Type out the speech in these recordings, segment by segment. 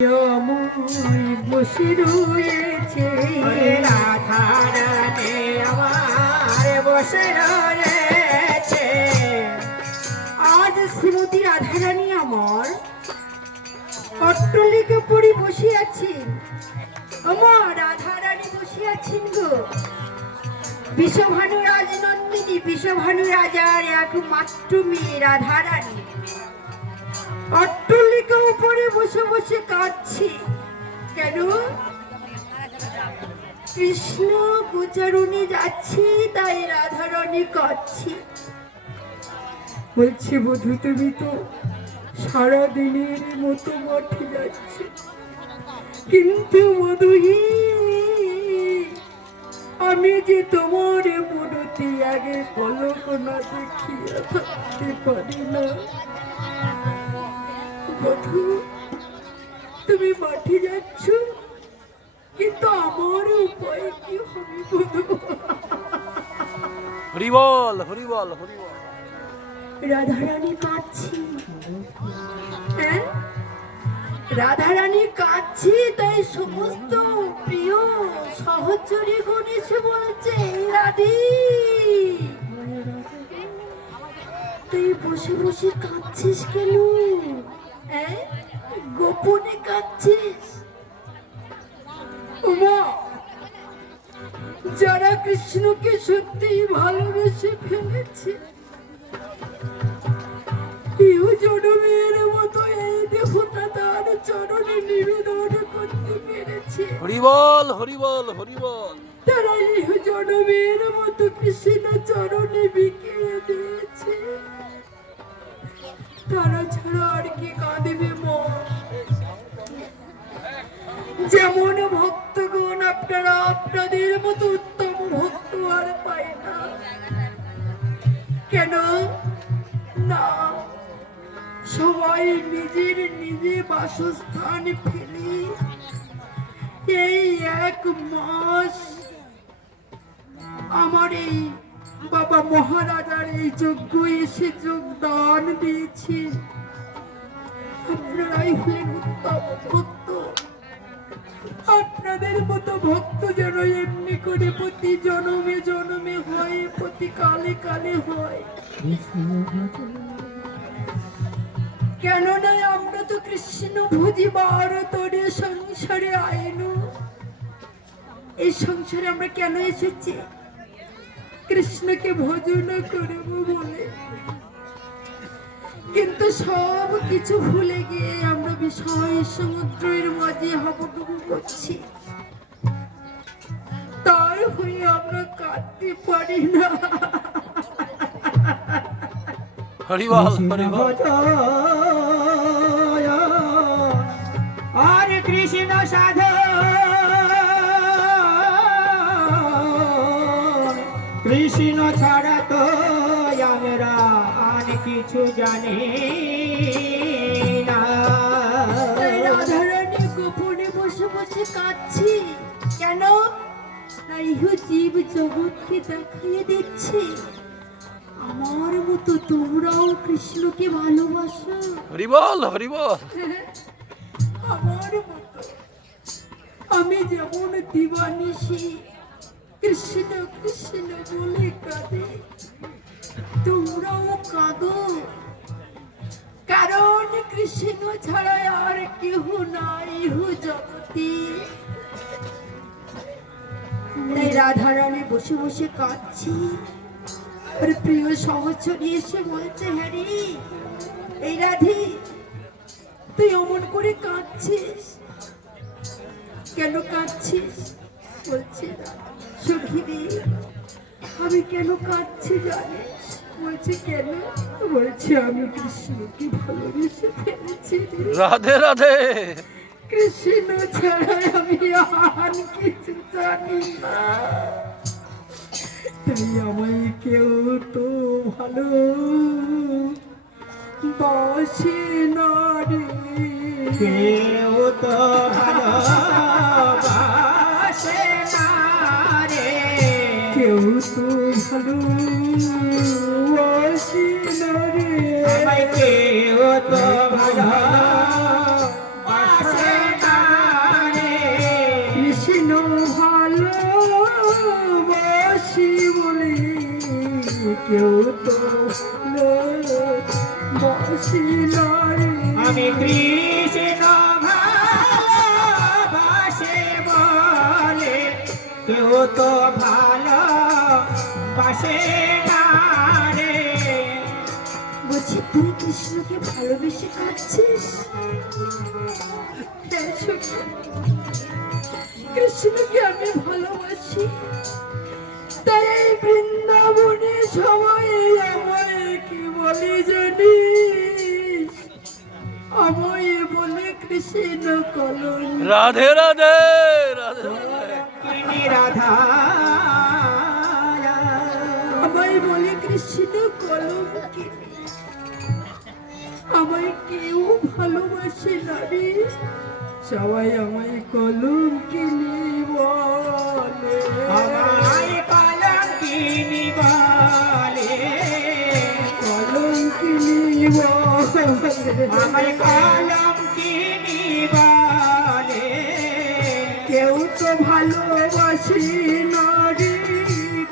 বসে রয়েছে রাধা রাধে আমার বসে রয়েছে। আজ শ্রীমতী রাধারানী আমার অট্টলিকা পড়ে বসে আছেন। আমার রাধারানী বসে আছেন গো। বিশ্বভানু রাজনন্দিনী, বিশ্বভানু রাজার একমাত্র মেয়ে রাধারানী অট্টলিকা উপরে বসে বসে কাঁদছি। কেন? কৃষ্ণ গোচারণে যাচ্ছি, তাই রাধারানী কাঁদছি। বলছি, বধূ তুমি তো সারাদিনের মতো মঠে যাচ্ছে, কিন্তু বধূহি আমি যে তোমার মূর্তি আগে পলক না দেখিয়া থাকতে পারি না। বধূ তুমি মাঠে যাচ্ছ, কিন্তু আমার উপায় কি হবে বধূ? হরি বল, হরি বল, হরি বল। রাধারানী কাঁদছি। হ্যাঁ, রাধারানী কাঁদছি, তাই সমস্ত প্রিয় সহচরী গণ এসে বলছে, রাধি তুই বসে বসে কাঁদছিস কেন? গোপনে কাঁদছিস? যারা কৃষ্ণকে সত্যি ভালোবেসে ফেলেছে, জনমের মতো এই দেহটা তার চরণে নিবেদন করতে পেরেছে। হরি বল, হরি বল, হরি বল। তারা এই জনমের মতো কৃষ্ণ চরণে বিকিয়ে দিয়েছে। তারা ছাড়া আর কি কাঁদিবে মা? যেমন ভক্তগণ আপনারা আপনাদের মতো উত্তম ভক্ত আর পায় না কেন? না, সবাই নিজের নিজে বাসস্থান ফেলে এই এক মাস আমার এই বাবা মহারাজার এই যজ্ঞ এসে যোগদান দিয়েছি। আপনারাই হলেন উত্তম ভক্ত। আপনাদের মতো ভক্ত যেন এমনি করে প্রতি জনমে জনমে হয়, প্রতি কালে কালে হয়। কেননা আমরা তো কৃষ্ণ ভজিবার তোরে সংসারে আইনু। এই সংসারে আমরা কেন এসেছি? কৃষ্ণকে ভজন করব বলে। কিন্তু সব কিছু ভুলে গিয়ে আমরা বিষয় সমুদ্রের মাঝে হাবুডুবু করছি। তার হয়ে আমরা কাঁদতে পারি না। হরি বল, হরি বল। আর কৃষ্ণ সাধু, কৃষ্ণ ছাড়া তো আমরা আর কিছু জানি না। রাধারানী গোপনে বসে বসে কাঁদছি। কেন? না, ইহু জীব জগৎকে দেখিয়ে দিচ্ছি আমার মতো তোমরাও কৃষ্ণকে ভালোবাসো। হরি বল, হরি বল। আমার মতো আমি যেমন দিবানিশি কৃষ্ণ কৃষ্ণ বলে কাঁদে, তোমরাও কাঁদো। কারণ কৃষ্ণ ছাড়া আর কেহ নাই ইহু জগতে। তাই রাধারানী বসে বসে কাঁদছি। আর প্রিয় সহচরী এসে বলছে, হ্যাঁ রে, এই রাধি তুই অমন করে কাঁদছিস কেন? কাঁদছিস? বলছে, সখী রে আমি কেন কাঁদছি জানিস? বলছে, কেন? বলছে, আমি কৃষ্ণকে ভালোবেসে ফেলেছি। রাধে রাধে। কৃষ্ণ ছাড়া আমি আর কিছু জানি না। তাই আমায় কেউ তো ভালো বাসে না রে, কেউ তো ভালো বাসে না রে, কেউ তো ভালো বাসে না রে, কেউ তো ভালো বাসে কেউ তো বসি না রে। আমি কৃষ্ণ ভালোবাসে বলে কেউ তো ভালোবাসে না রে। বলছি তুই কৃষ্ণকে ভালোবেসে কাঁদছিস? হ্যাঁ সখী, কৃষ্ণকে আমি ভালোবাসি, তাই এই বৃন্দাবনে সবাই আমায় কি বলে জানিস? আমায় বলে কৃষ্ণ কলঙ্ক। রাধে রাধে রাধে রাধে তিনি রাধা আমায় বলে কৃষ্ণ কলঙ্কিনী। আমায় কেউ ভালোবাসে না রে, সবাই আমায় কলঙ্কিনী বলে। আমায় কলঙ্কিনী বলে কলঙ্কিনী বলে আমায় কলঙ্কিনী বলে কেউ তো ভালোবাসি না রে,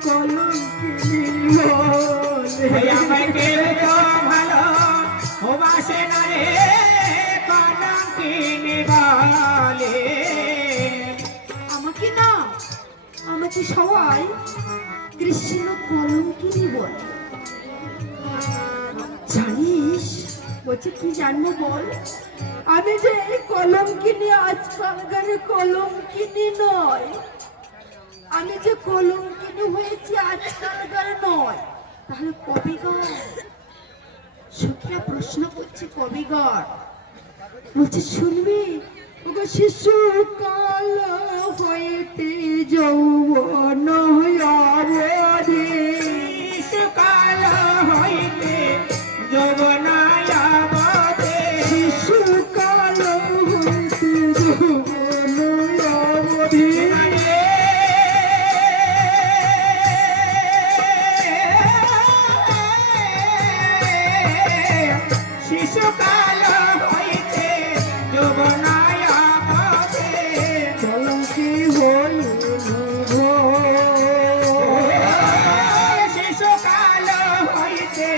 কলঙ্কিনী বলে। আমায় কেউ তো ভালো ও বাসে না রে কলঙ্কিনী বলে। আমাকে না, আমাকে সবাই কৃষ্ণ কলঙ্কিনী বলে। জানিস বলছে কি জানবো বল? আমি যে কলঙ্কিনী আজকালকার কলঙ্কিনী নয়, আমি যে কলঙ্কিনী হয়েছি আজকালকার নয়। তাহলে কবিগর? সখীরা প্রশ্ন করছে কবিগর। বলছে শুনবি, ওগো শিশুকাল হইতে যৌবন অবধি, শিশুকাল হইতে যৌবনায় অবধি, শিশুকাল হইতে যৌবন অবধি, শিশুকাল হইতে যৌবনায় অবধি, কলঙ্কি হইল শিশুকাল হইতে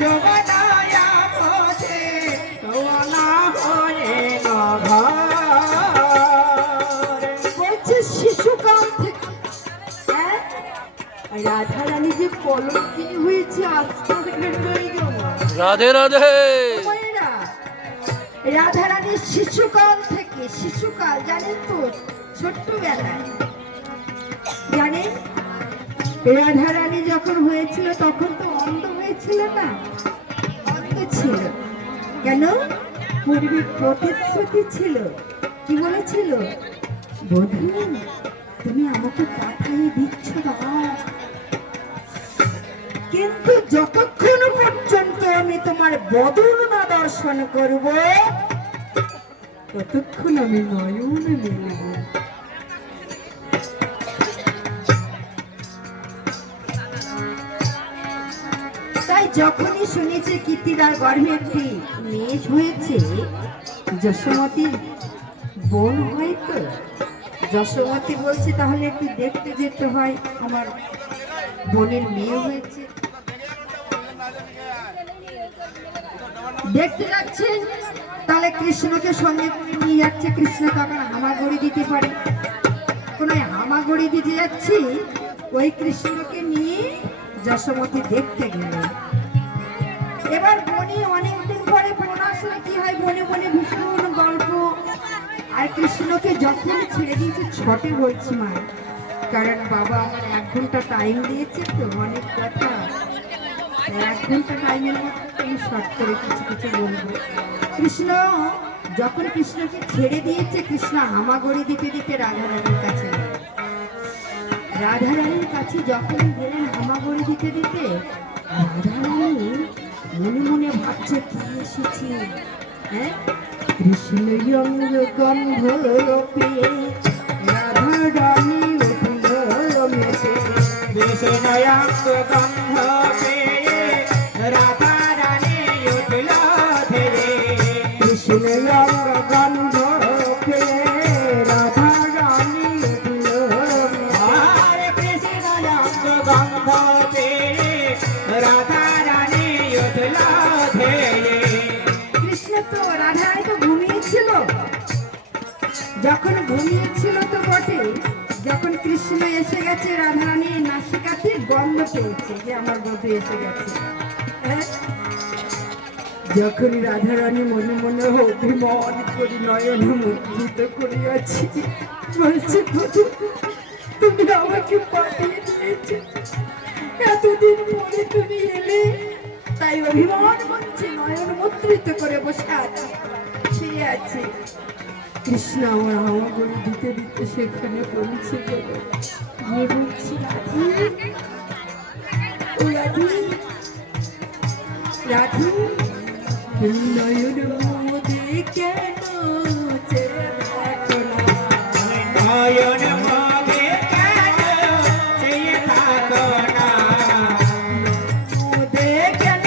যৌবনায় অবধি, যৌবনা হইল ঘর। বলছে শিশুকাল থেকে। হ্যাঁ, রাধা রানী যে কলঙ্কিনী হয়েছে আজকালকার নয় গো। রাধে রাধে মায়েরা, রাধা রানীর শিশুকাল থেকে, শিশুকাল জানেন তো ছোট্টবেলায়, জানেন রাধা রানী যখন হয়েছিল তখন তো অন্ধ হয়েছিল না, অন্ধ ছিল কেন? পূর্বে প্রতিশ্রুতি ছিল, কি বলেছিল? বধূ তুমি আমাকে পাঠিয়ে দিচ্ছ দাও, কিন্তু যতক্ষণ পর্যন্ত আমি তোমার বদন না দর্শন করব ততক্ষণ আমি নয়ন মেলব। তাই যখনই শুনেছে কীর্তিদার গর্ভে একটি মেয়ে হয়েছে, যশোমতী বোন হয়তো, যশোমতী বলছে তাহলে একটু দেখতে যেতে হয়, আমার বোনের মেয়ে হয়েছে। দেখতে যাচ্ছেন, তাহলে কৃষ্ণকে সঙ্গে করে নিয়ে যাচ্ছে। কৃষ্ণ তখন হামাগুড়ি দিতে পারে, কোন হামাগুড়ি দিতে যাচ্ছি, ওই কৃষ্ণকে নিয়ে যশোমতী দেখতে গেল। এবার বনে অনেকদিন পরে বোন আসলে কি হয়, বনে বনে ভীষণ গল্প। আর কৃষ্ণকে যখন ছেড়ে দিয়েছে ছটে বলছি মা, কারণ বাবা আমার 1 ঘন্টা টাইম দিয়েছে তো, অনেক কথা, 1 ঘন্টা টাইমের মধ্যে আমি শর্ট করে কিছু কিছু বলবো। কৃষ্ণ যখন কৃষ্ণকে ছেড়ে দিয়েছে, কৃষ্ণ হামাগুড়ি দিতে দিতে রাধারানীর কাছে গেল। রাধারানীর কাছে যখন গেলেন হামাগুড়ি দিতে দিতে, রাধারানী মনে মনে ভাবছে কি এসেছি, হ্যাঁ কৃষ্ণ অঙ্গ গন্ধ পেয়ে রাধারানী উঠল মেতে। কৃষ্ণয়াঙ্গ গন্ধ পেয়ে রাধা রানী উঠল ধীরে, কৃষ্ণ অঙ্গ গন্ধ পেয়ে রাধারানী উঠল মেতে। আর কৃষ্ণয়াঙ্গ গন্ধ পেয়ে যখন ঘুমিয়েছিল তো বটে, যখন কৃষ্ণ এসে গেছে রাধারানীর নাসিকাতে গন্ধ পেয়েছে যে আমার বধূ এসে গেছে। হ্যাঁ? যখন রাধারানী মনে মনে অভিমান করি নয়ন মুদ্রিত করিয়াছি, বলছে বধূ তুমি আমাকে পাঠিয়ে দিয়েছো, এতদিন পরে তুমি এলে, তাই অভিমান হচ্ছে নয়ন মুদ্রিত করে বসে আছে, শুয়ে আছে। কৃষ্ণ আমার হামাগুড়ি দিতে দিতে সেখানে পৌঁছে গেল, গিয়ে বলছি রাধি, ও রাধি, রাধি নয়ন মোদে কেন চেয়ে দেখো না? নয়ন মগে কেন চেয়ে থাকো না? মোদে কেন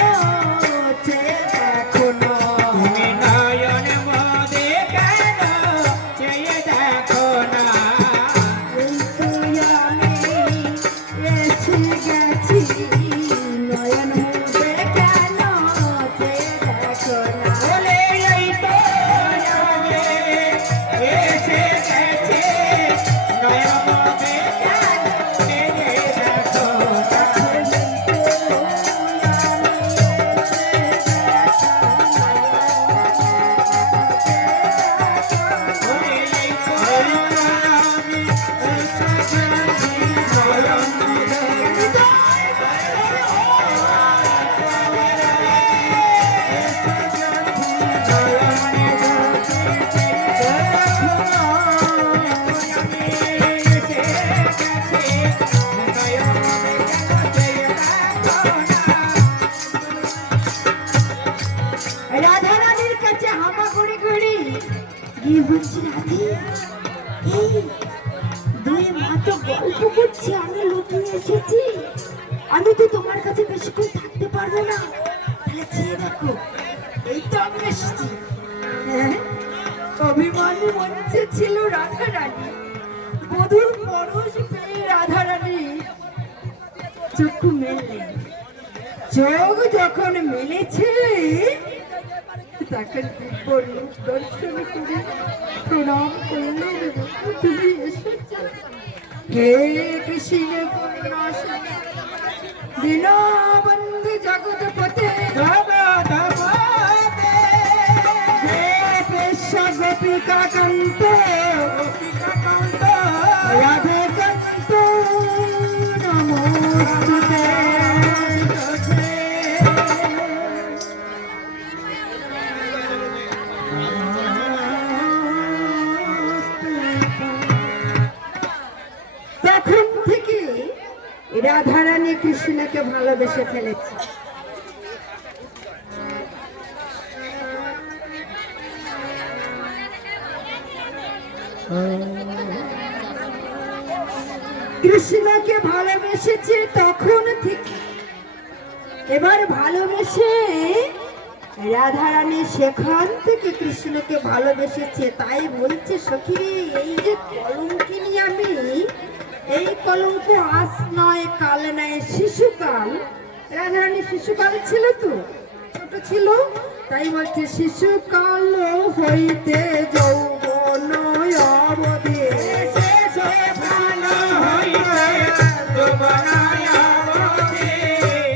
চেয়ে দেখো না? তুমি নয়ন মগে কেন চেয়ে দেখো না? এই তো আমি এসে গেছি, নয়ন মোদে কেন চেয়ে দেখো না? বলে এই তো আমি এসে গেছি, নয়ন মগে কেন চেয়ে দেখো না? বলে এই তো আমি এসে গেছি, নয়ন মগে রাধারানীর কাছে হামা করে করে গিয়ে বলছি রাধি, এই দুই মা তো গল্প করছে, আমি লুকিয়ে এসেছি, আমি তো তোমার কাছে বেশিক্ষণ থাকতে পারবো না, তাহলে চেয়ে দেখো, এই তো আমি এসেছি। হ্যাঁ, অভিমানী মঞ্চে ছিল রাধারানী, বধূর পরশ পেয়ে রাধারানী চক্ষু মেললেন, চোখ যখন মেলেছে তাকে দিব্যরূপ দর্শন করে প্রণাম করলেন, তুমি এসেছ, হে কৃষ্ণ করুণা সিন্ধু, দীনবন্ধু জগৎপতে, হে কৃষ্ণ গোপিকা কান্ত, রাধে কান্ত নমস্তুতে। তখন থেকে রাধারানী কৃষ্ণকে ভালোবেসে ফেলেছে। কৃষ্ণকে ভালোবেসেছে তখন থেকে, এবার ভালোবেসে রাধারানী সেখান থেকে কৃষ্ণকে ভালোবেসেছে, তাই বলছে সখী এই যে কলঙ্কিনী আমি, এই কলঙ্ক আজ নয় কাল নয় শিশুকাল, রাধারানী শিশুকাল ছিল তো, ছোট ছিল, তাই বলছে শিশুকাল হইতে যৌবন অবধি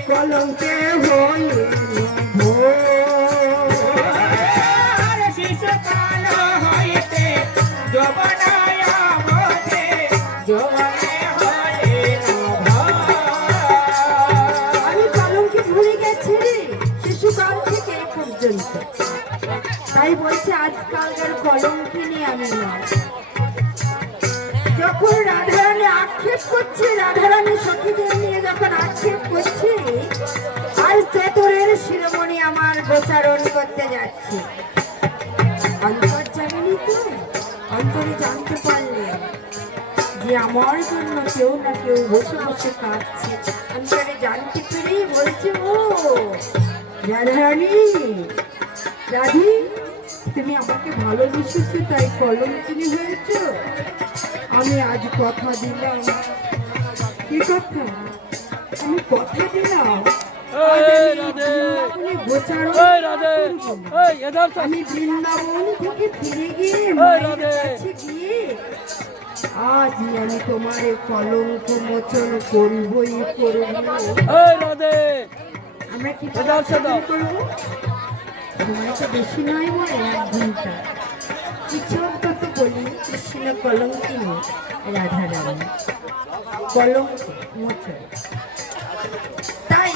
কলঙ্কে হইল আমি কলঙ্কে ভুলে গেছি রে শিশুকাল থেকে এই পর্যন্ত, তাই বলছে আজকালকার কলঙ্কিনী আমি নয়। যখন রাধারানী আক্ষেপ করছে, রাধারানী সখীদের নিয়ে যখন আক্ষেপ করছে, আজ চতুরের শিরোমণি আমার গোচারণ করতে যাচ্ছে, অন্তর জানেনি তো, অন্তরে জানতে পারলে যে আমার জন্য কেউ না কেউ বসে বসে কাঁদছে, অন্তরে জানতে পেরেই বলছে ও রাধারানী, রাধি তুমি আমাকে ভালোবেসেছো তাই কলঙ্কিনী হয়েছ, আমি আজ কথা দিলাম, কি কথা, আমি কথা দিলাম রাধে বৃন্দাবনে গোচারণ এই রাধে এই এধার সব আমি বৃন্দাবন থেকে ফিরে গিয়ে এই মায়ের রাধে। কাছে গিয়ে আজই আমি তোমার কলঙ্ক মোচন করবই করব। এই রাধে আমরা কি দাও, দাও। করবো? সময় তো বেশি নয় বলে 1 ঘন্টা। কিছু অন্তত বলি কৃষ্ণ কলঙ্কিনী রাধারানী কলঙ্ক মোচন। তাই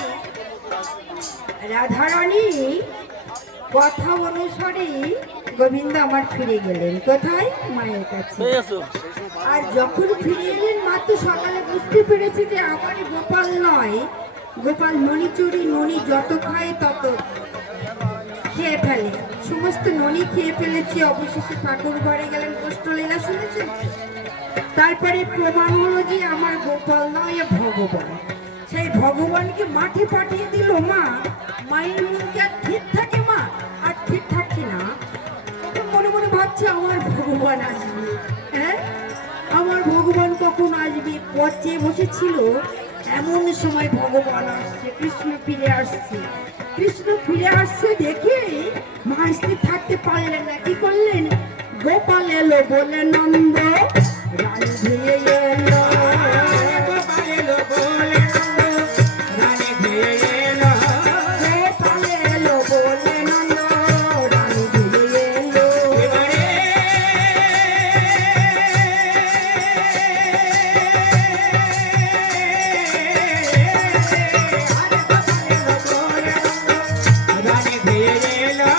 রাধারানী কথা অনুসারে গোবিন্দ আমার ফিরে গেলেন কোথায়? মায়ের কাছে। এই আসো আর যখন ফিরে এলেন মা তো সকালে বুঝতে পেরেছে যে আমারই গোপাল নয়, গোপাল ননি চুরি ননি যত খায় তত খেয়ে ফেলে, সমস্ত ননি খেয়ে ফেলেছে। অবশেষে ঠাকুর ঘরে গেলেন, কষ্টলীলা শুনেছেন। তারপরে প্রমাণ হলো যে আমার গোপাল নয় ভগবান। সেই ভগবানকে মাঠে পাঠিয়ে দিল মা। মায়ের মনকে আর ঠিক থাকে মা, আর ঠিক থাকে না। মনে মনে ভাবছে আমার ভগবান আসবে, হ্যাঁ আমার ভগবান কখন আসবে। পথ চেয়ে বসেছিল, এমন সময় ভগবান আসছে, কৃষ্ণ ফিরে আসছে। কৃষ্ণ ফিরে আসছে দেখে মা স্থির থাকতে পারলেন না। কি করলেন? গোপাল এলো বলে নন্দ রানী ধুয়ে এলো। গোপাল এলো বলে নন্দ রানী ধুয়ে এলো। গোপাল এলো বলে নন্দ রানী ধুয়ে এলো। রানী ধুয়ে এলো।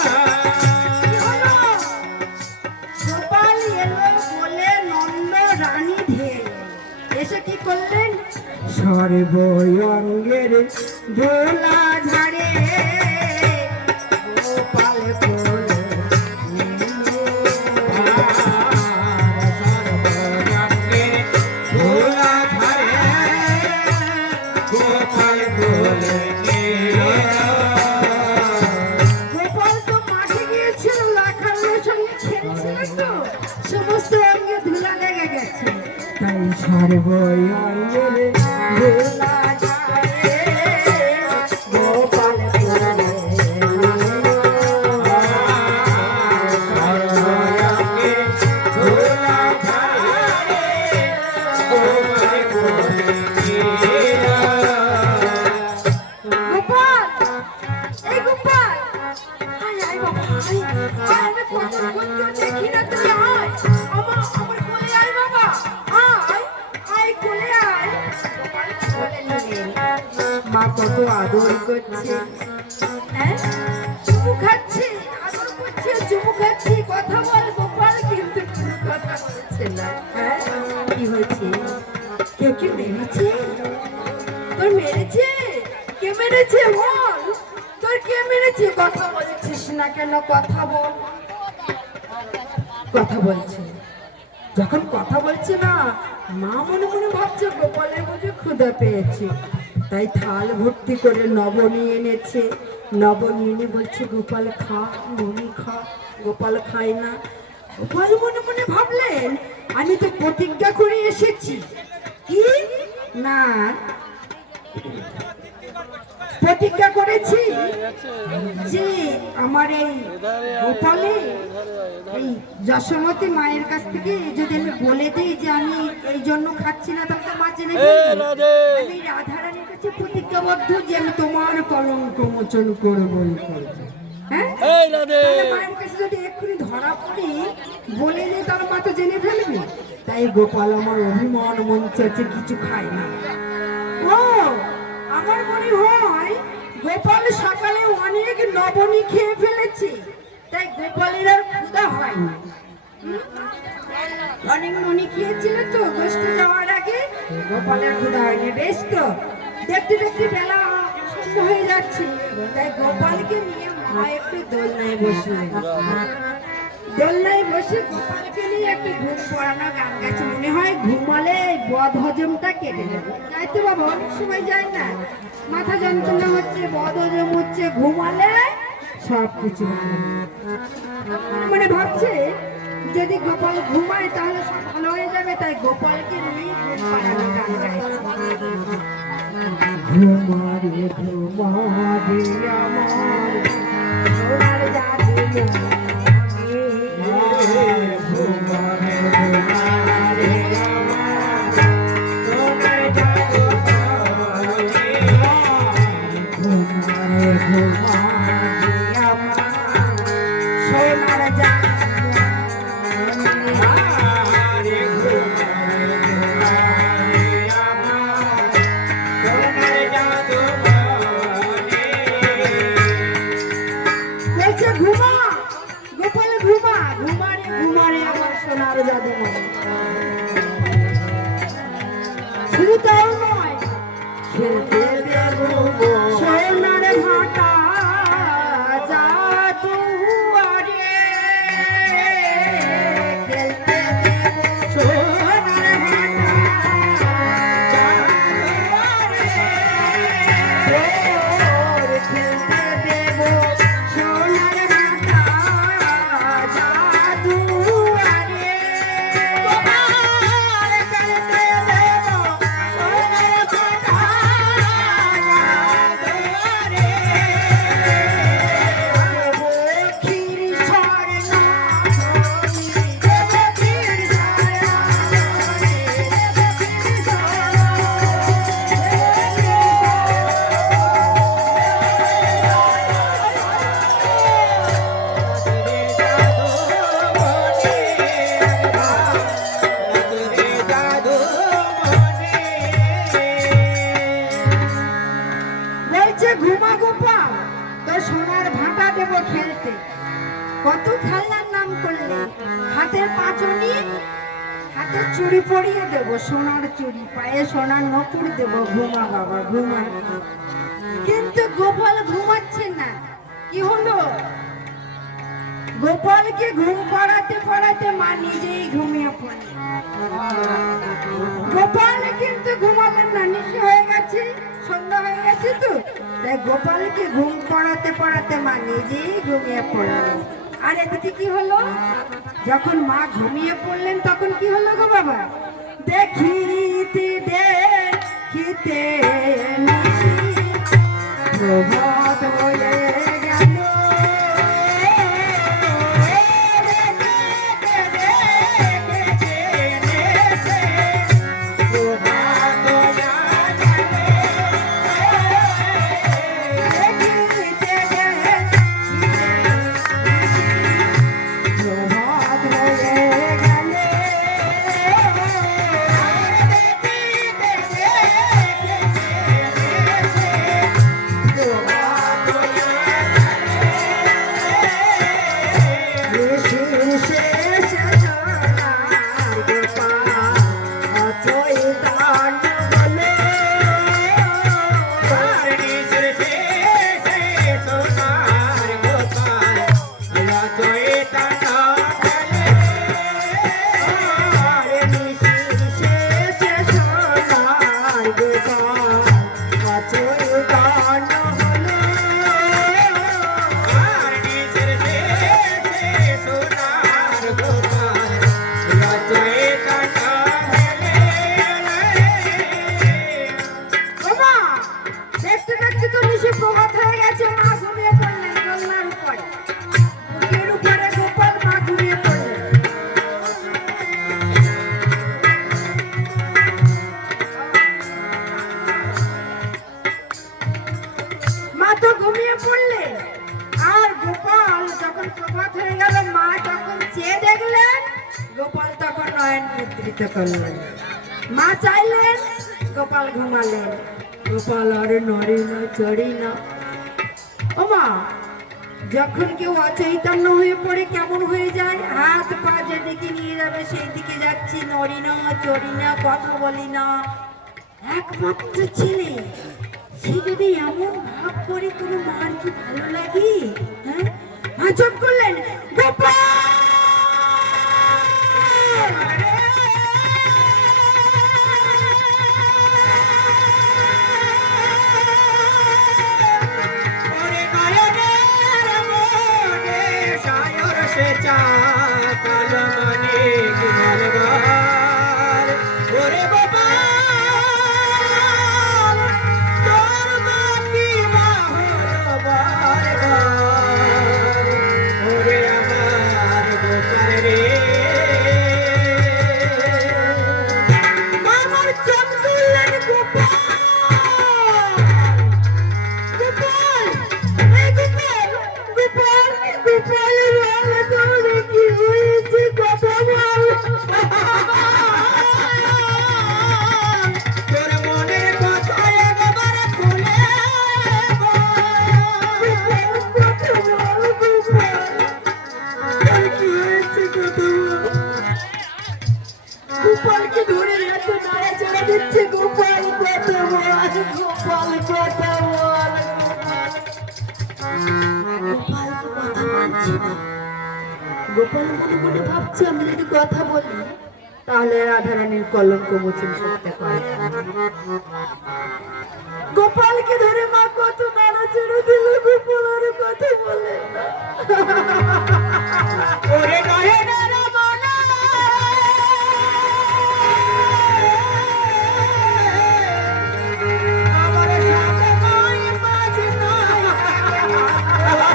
গোপাল এলো বলে নন্দ রানী ধেয়ে এসে কি করলেন? সর্বঙ্গের দোলা ঝাড়ে গোপাল কোলে নিলো। ভোলা ধারে গোপাল বলে গোপাল তো মাঠে গিয়েছিল, লাখানের সঙ্গে খেলছিল তো, সমস্ত অঙ্গে ধুলা লেগে গেছে। তাই সর্বঙ্গের দোলা ঝাড়ে গোপাল কোলে নিলো। গোপাল, এই গোপাল, আয় আয় বাবা, আয়, আয়, আমি কতক্ষণ তোর দেখি না, তুই আয়, আমার কোলে আয় বাবা, আয়, আয় কোলে আয়। গোপাল কোলে নিলেন। মা কত আদর করছে, হ্যাঁ চুমু খাচ্ছে, আদর করছে, চুমু খাচ্ছে, কথা বল গোপাল, কিন্তু কোনো কথা বলছে না। হ্যাঁ কি হয়েছে? কেউ কি মেরেছে? তোর মেরেছে? কে মেরেছে বল? তোর কে মেরেছে? কথা বলছিস না কেন? কথা বল। কথা বলছে, যখন কথা বলছে না, মা মনে মনে ভাবছে গোপালের বুঝে ক্ষুধা পেয়েছে, তাই থাল ভর্তি করে নবনী এনেছে। নবনী এনে বলছে গোপাল খা, ননি খা। গোপাল খায় না। গোপাল মনে মনে ভাবলেন আমি তো প্রতিজ্ঞা করে এসেছি। কি না প্রতিজ্ঞা করেছি যে আমার এই গোপালে এই যশোমতী মায়ের কাছ থেকে যদি আমি বলে দিই যে আমি এই জন্য খাচ্ছি না, তাহলে মা জেনে ফেলবে। আমি রাধারানীর কাছে প্রতিজ্ঞাবদ্ধ যে আমি তোমার কলঙ্ক মোচন করবই করবো। হ্যাঁ এই রাধে তাহলে মায়ের কাছে যদি এক্ষুনি ধরা পড়ি, বলে দিই, তার মা তো জেনে ফেলবে। তাই গোপাল আমার অভিমান মঞ্চে কিছু খায় না। ও আমার মনে হয় গোপাল সকালে অনেক নবনী খেয়ে ফেলেছে, তাই গোপালের আর ক্ষুধা হয়নি। অনেক ননি খেয়েছিল তো গোষ্ঠী যাওয়ার আগে, গোপালের ক্ষুধা হয়নি। বেশ তো, দেখতে দেখতে বেলা সন্ধ্যা হয়ে যাচ্ছে, তাই গোপালকে নিয়ে মা একটু দোলনায় বসলেন। দোলনায় বসে গোপালকে নিয়ে একটু ঘুম পড়ানো গান গাছে। মনে হয় ঘুমালে বদ হজমটা কেটে যাবে। তাই তো বাবা, অনেক সময় যায় না, মাথা যন্ত্রণা হচ্ছে, বদ হজম হচ্ছে, ঘুমালে সব কিছু মানে ভাবছে যদি গোপাল ঘুমায় তাহলে সব ভালো হয়ে যাবে। তাই গোপালকে নিয়ে ঘুম পাড়ানো গান গাইছে। ঘুমারে ঘুমারে আমার সোনার জাদু ঘুমারে ঘুমারে আমার সোনার জাদু ঘুমারে ঘুমারে আমার সোনার জাদু আরে ঘুমারে ঘুমারে আমার সোনার জাদু বলছে ঘুমা গোপাল ঘুমা ঘুমারে ঘুমারে আমার সোনার জাদু শুধু তাও নয় খেলতে দেব সোনার ভাটা জাদু আরে খেলতে দেব সোনার ভাটা খেলতে দেব সোনার ভাটা জাদু আরে খেলতে দেব সোনার ভাটা বলছে ঘুমা গোপাল তোর সোনার ভাটা দেবো খেলতে কত খেলনার নাম করলে হাতের পাঁচনি হাতের চুড়ি পরিয়ে দেবো সোনার চুড়ি পায়ে সোনার নপুর দেবো ঘুমা বাবা ঘুমা কিন্তু গোপাল ঘুমাচ্ছে না কি হলো গোপালকে ঘুম পাড়াতে পাড়াতে মা নিজেই ঘুমিয়ে পড়ল গোপাল কিন্তু ঘুমালেন না নিশে হয়ে গেছে সন্ধ্যা হয়ে গেছে তো তাই গোপালকে ঘুম পড়াতে পড়াতে মা নিজেই ঘুমিয়ে পড়লেন আর এদিকে কি হলো যখন মা ঘুমিয়ে পড়লেন তখন কি হলো গো বাবা দেখিতে দেখিতে নিশি প্রভাত হয়ে গেল দেখতে দেখতে তো নিশি প্রভাত হয়ে গেছে মা ঘুমিয়ে পড়লেন দোলনার উপরে বুকের উপরে গোপাল মা ঘুমিয়ে পড়লেন মা তো ঘুমিয়ে পড়লেন আর গোপাল যখন প্রভাত হয়ে গেল মা যখন চেয়ে দেখলেন গোপাল তখন নয়ন মুদ্রিত করলেন মা চাইলেন গোপাল ঘুমালেন গোপাল আর নড়ে না চড়ে না ও মা যখন কেউ অচৈতন্য হয়ে পড়ে কেমন হয়ে যায় হাত পা যেদিকে নিয়ে যাবে সেই দিকে যাচ্ছি নড়ি না চড়ি না কথা বলি না একমাত্র ছেলে সে যদি এমন ভাব করে কোনো মার কি ভালো লাগে হ্যাঁ মা চুপ করলেন গোপাল ওরে বাবা তোর মনের কথা একবার খুলে গোপালকে ধরে এত নাড়াচাড়া দিচ্ছে। গোপাল কথা বল, গোপাল কথা বল। গোপাল তো কথা বলছে না। গোপাল মনে মনে ভাবছে আমি যদি কথা বলি তাহলে রাধারানীর কলঙ্ক মোচন করতে পারবে। গোপালকে ধরে মা কত নাড়াচাড়া দিল, গোপাল আর কথা বলে না। ওরে নয়নের মনা আমার সাথে নাই বাজনা নয়ন মেলা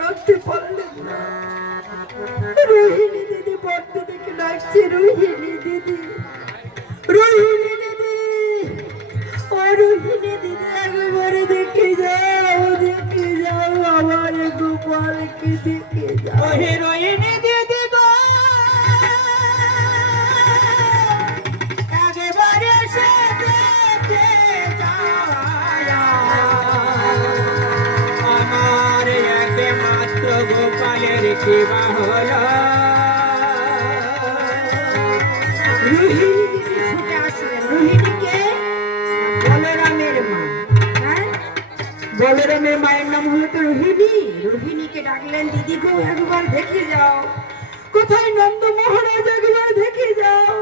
রাখতে পারলেন না। রোহিণী দিদি বর্তে দেখে ডাকছে, রোহিণী দিদি, রোহিণী দিদি, ও রোহিণী দিদি, একবারে দেখে যাও, দেখে যাও আমার গোপালকে, দেখে যাও। ও হিরোইনি দিদি গো একবারে এসে দেখে যাওয়া আমার একমাত্র গোপালের সেবা হলো। রোহিণী দিদি ছুটে আসলেন। রোহিণীকে বলরামের মা, হ্যাঁ বলরামের মায়ের নাম হলো তো রোহিণী। রোহিণীকে ডাকলেন, দিদি গো একবার দেখে যাও, কোথায় নন্দ মহারাজ, একবার দেখে যাও।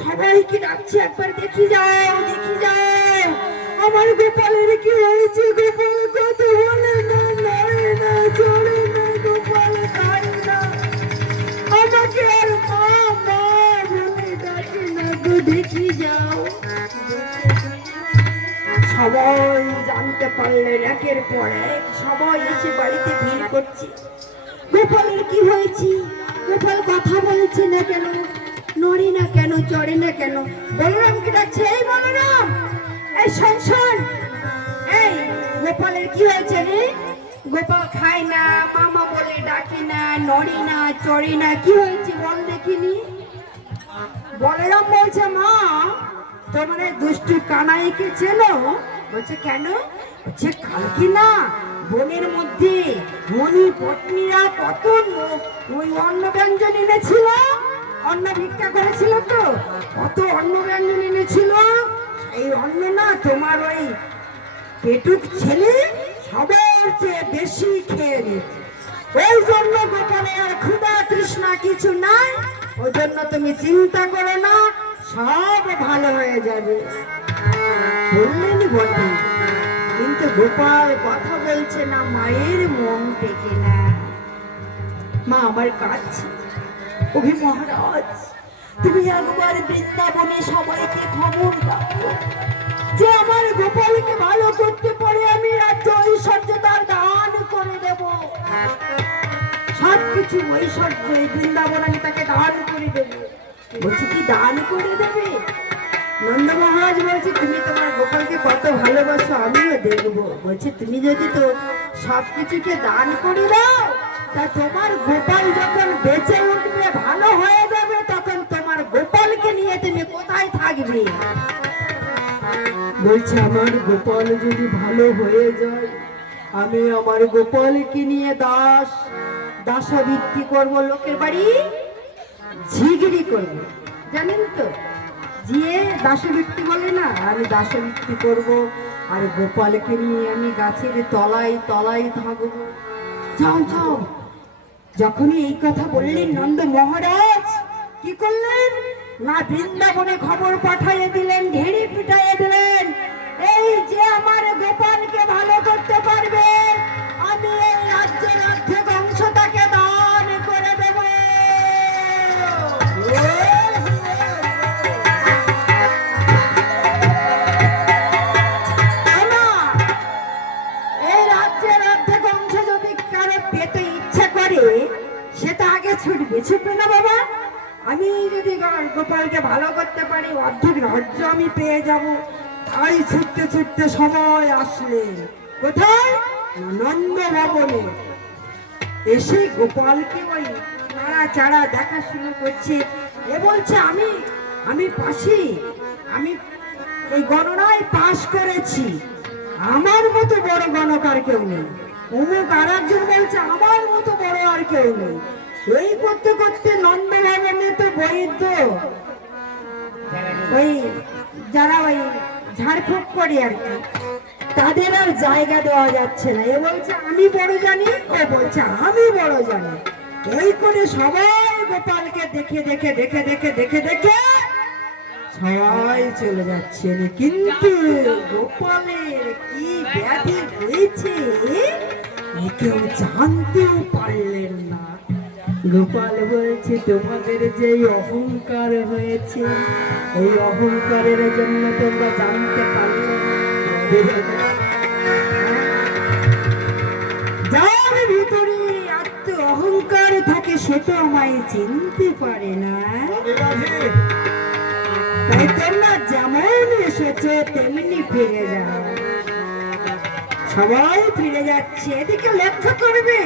সবাইকে ডাকছে, একবার দেখে যাও, দেখে যাও আমার গোপালের কি হয়েছে। গোপাল কথা বলে না, নড়ে না, চড়ে না, গোপাল খায় না, আমাকে আর মা মা বলে ডাকে না গো, দেখে যাও। সবাই জানতে পারলেন, একের পর এক সবাই এসে বাড়িতে ভিড় করছে। গোপালের কি হয়েছে, গোপাল কথা বলছে না কেন, নড়ে না কেন, চড়ে না কেন। বলরামকে ডাকছে, এই বলরাম, এই শোন শোন, এই গোপালের কি হয়েছে রে? গোপাল খায় না, মামা বলে ডাকে না, নড়ে না, চড়ে না, কি হয়েছে বল দেখিনি। বলরাম বলছে, মা তোমার এই দুষ্টু কানাইকে চেনো? বলছে কেন? বলছে কালকে না বনের মধ্যে মনি পত্নীরা কত ওই অন্ন ব্যঞ্জন এনেছিল, অন্ন ভিক্ষা করেছিল, তো কত অন্ন ব্যঞ্জন এনেছিল, এই অন্ন না তোমার ওই পেটুক ছেলে সবার চেয়ে বেশি খেয়ে নিয়েছে। ওই জন্য গোপালে আর ক্ষুধা তৃষ্ণা কিছু নাই, ওই জন্য তুমি চিন্তা করো না, সব ভালো হয়ে যাবে। বললেন বটে, কিন্তু গোপাল কথা বলছে না, মায়ের মন টেকে না। মা আমার কাছে, ওহে মহারাজ, তুমি একবার বৃন্দাবনে সবাইকে খবর দাও যে আমার গোপালকে ভালো করতে পারে আমি রাজ্য ঐশ্বর্য তার দান করে দেব। সবকিছু ঐশ্বর্য এই বৃন্দাবন আমি তাকে দান করে দেব। বলছি কি দান করে দেবে? নন্দ মহারাজ বলছে, তুমি তোমার গোপালকে কত ভালোবাসো আমিও দেখবো। বলছে তুমি যদি তো সবকিছুকে দান করে দাও, তা তোমার গোপাল যখন বেঁচে উঠবে, ভালো হয়ে যাবে, তখন তোমার গোপালকে নিয়ে তুমি কোথায় থাকবে? বলছে আমার গোপাল যদি ভালো হয়ে যায়, আমি আমার গোপালকে নিয়ে দাসাবৃত্তি করবো, লোকের বাড়ি ঝিগড়ি করবো, জানেন তো যে দাসবৃত্তি বলে না, আমি দাসবৃত্তি করব, আর গোপালকে নিয়ে আমি গাছের তলায় তলায় থাকবো। যাও যাও। যখনই এই কথা বললেন নন্দ মহারাজ কি করলেন না, বৃন্দাবনে খবর পাঠিয়ে দিলেন, ঢেড়ি পিটাইয়ে দিলেন, এই যে আমার গোপালকে ভালো করতে পারবে আমি ছুটবে, ছুটবে না বাবা? আমি যদি গোপালকে ভালো করতে পারি অর্ধেক রাজ্য আমি পেয়ে যাব। তাই ছুটতে ছুটতে সময় আসলে কোথায়? নন্দ ভবনে এসে গোপালকে ওই নাড়াচাড়া দেখাশুনো করছে। এ বলছে আমি আমি পাশি, আমি এই গণনায় পাশ করেছি, আমার মতো বড় গণকার কেউ নেই। অমুক আর একজন বলছে আমার মতো বড় আর কেউ নেই। এই করতে করতে নন্দ ভবনে তো বৈদ্য ওই যারা ওই ঝাড়ফুঁক করে আর কি, তাদের আর জায়গা দেওয়া যাচ্ছে না। এ বলছে আমি বড় জানি, ও বলছে আমি বড় জানি। এই করে সবাই গোপালকে দেখে দেখে দেখে দেখে দেখে দেখে সবাই চলে যাচ্ছেন, কিন্তু গোপালের কি ব্যাধি হয়েছে কেউ জানতেও পারলেন না। গোপাল বলছে তোমাদের যে অহংকার হয়েছে, এই অহংকারের জন্য তোমরা জানতে পারলে না। যার ভিতরে আত্ম অহংকার থাকে সে তো আমায় চিনতে পারে না। তাই তোমরা যেমন এসেছো তেমনি ফিরে যাও। সবাই ফিরে যাচ্ছে। এদিকে লক্ষ্য করবে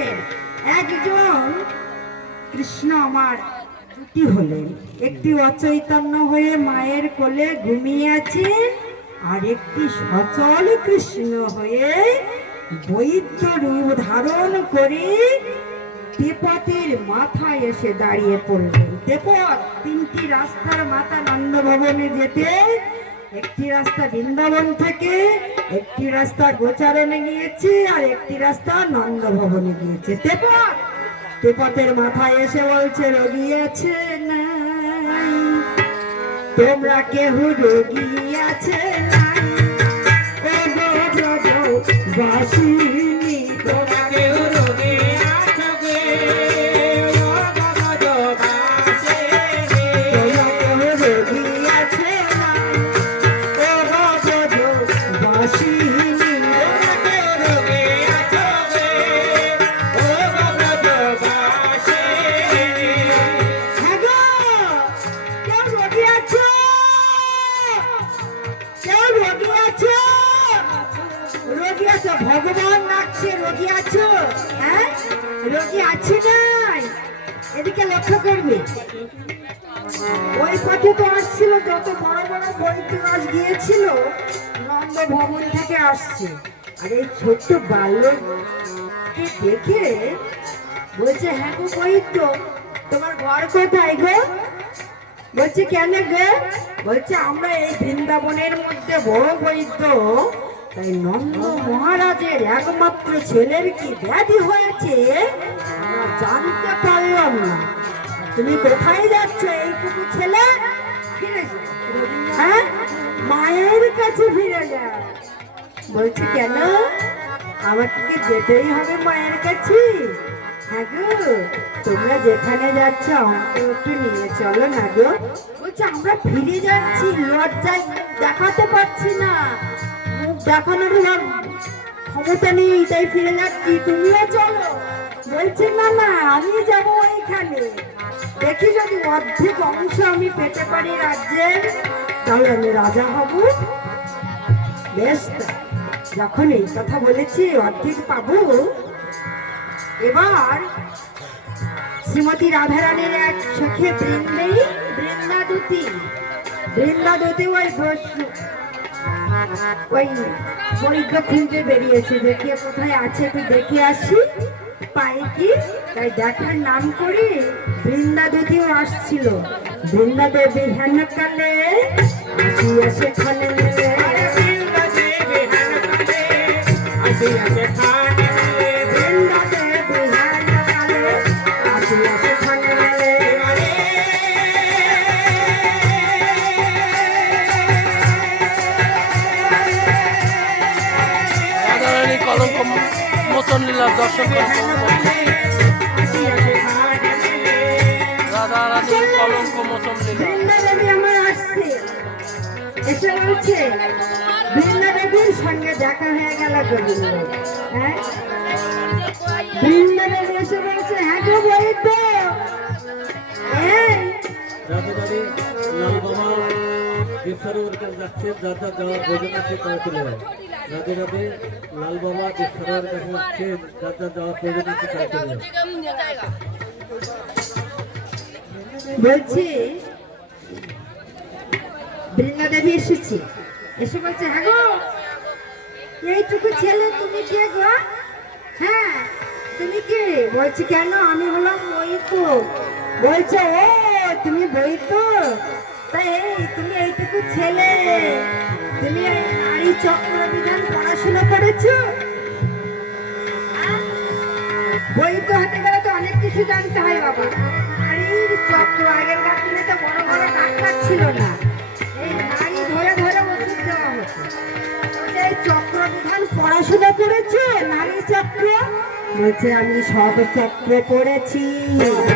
একজন কৃষ্ণ আমার দুটি হলেন, একটি অচৈতন্য হয়ে মায়ের কোলে ঘুমিয়ে আছেন, আর একটি সচল কৃষ্ণ হয়ে বৈদ্য রূপ ধারণ করে তেপতের মাথায় এসে দাঁড়িয়ে পড়লেন। তেপত তিনটি রাস্তার মাথা নন্দ ভবনে যেতে, একটি রাস্তা বৃন্দাবন থেকে, একটি রাস্তা গোচারণে গিয়েছে, আর একটি রাস্তা নন্দ ভবনে গিয়েছে। তেপত তেপতের মাথায় এসে বলছে রোগী আছে নাই, তোমরা কেহ রোগী আছে নাই, ও গো ব্রজবাসিনী তোমরা কেউ রোগে আছো গে, ও ব্রজবাসিনী। তোমরা কেহ রোগী আছে নাই, ও গো ব্রজবাসিনী। তোমরা কেউ রোগে আছো গে, ও ব্রজবাসিনী। হ্যাঁ গো, কেউ রোগী আছো? কেউ রোগী আছো? রোগী আছো? ভগবান ডাকছে রোগী আছো? হ্যাঁ, রোগী আছে নাই? এদিকে লক্ষ্য করবে। ওই পথে তো আসছিল যত বড় বড় বৈদ্যরাজ গিয়েছিল, নন্দ ভবন থেকে আসছে। আর এই ছোট্ট বালককে দেখে বলছে হ্যাঁ গো বৈদ্য, তোমার ঘর কোথায় গো? বলছে কেন গো? বলছে আমরা এই বৃন্দাবনের মধ্যে বড় বৈদ্য, তাই নন্দ মহারাজের একমাত্র ছেলের কি ব্যাধি হয়েছে আমরা জানতে পারলাম না। তুমি কোথায় যাচ্ছ এইটুকু ছেলে? ফিরে যাও। হ্যাঁ, মায়ের কাছে ফিরে যাও। বলছে কেন? আমার কি যেতেই হবে মায়ের কাছে? হ্যাঁ গো, তোমরা যেখানে যাচ্ছ আমাকে একটু নিয়ে চলো না গো। বলছে আমরা ফিরে যাচ্ছি, লজ্জায় দেখাতে পারছি না, মুখ দেখানোর ক্ষমতা নেই, তাই ফিরে যাচ্ছি, তুমিও চলো। বলছে না না, আমি যাবো ওইখানে, দেখি যদি অর্ধেক অংশ আমি পেতে পারি রাজ্যের, তাহলে আমি রাজা হব। বেশ, যখন এই কথা বলেছি অর্ধেক পাবো। এবার শ্রীমতী রাধারানীর এক সখী বৃন্দাদতী ওই বৈদ্য খুঁজতে বেরিয়েছে, দেখিয়ে কোথায় আছে একটু দেখে আসি পাই কি। তাই দেখার নাম করে বৃন্দাদতীও আসছিল। বৃন্দাদেবী হেনকালে আসিয়া সেখানে আরে বৃন্দাদেবী হেনকালে আসিয়া সেখানে, বৃন্দাদেবী হেনকালে আসিয়া সেখানে। রাধারানী কলঙ্ক মোচন লীলার দর্শন করতে, রাধারানী কলঙ্ক মোচন লীলা। বৃন্দাদেবী আমার আসছে, এসে বলছে বৃন্দাদেবীর সঙ্গে দেখা হয়ে গেল গোবিন্দ। হ্যাঁ, বৃন্দাদেবী এসে বলছে হ্যাঁ গো বৈদ্য, দেবসরোবর কাছে যাচ্ছে, যার যার যাওয়ার প্রয়োজন আছে তারা চলে যায়। রাধে রাধে, লাল বাবা দেবসরোবর কাছে যাচ্ছে, যার যার যাওয়ার প্রয়োজন আছে তারা চলে যায়। বলছি বৃন্দা দেবী এসেছি, এসে বলছে হ্যাঁ গো এইটুকু ছেলে তুমি কে গো? হ্যাঁ তুমি কে? বলছি কেন? আমি হলাম বইতো। বলছে ও তুমি বইতো? তাই এই তুমি এইটুকু ছেলে, তুমি এই নারী চক্র বিধান পড়াশোনা করেছো? বইতো হাতে গেলে তো অনেক কিছু জানতে হয় বাবা। নারীর চক্র, আগের দিনে তো বড় বড় ডাক্তার ছিল না, এই নারী ধরে ধরে ওষুধ দেওয়া হতো। বলছে এই চক্র বিধান পড়াশোনা করেছে? নারী চক্র? বলছে আমি সব চক্র পড়েছি,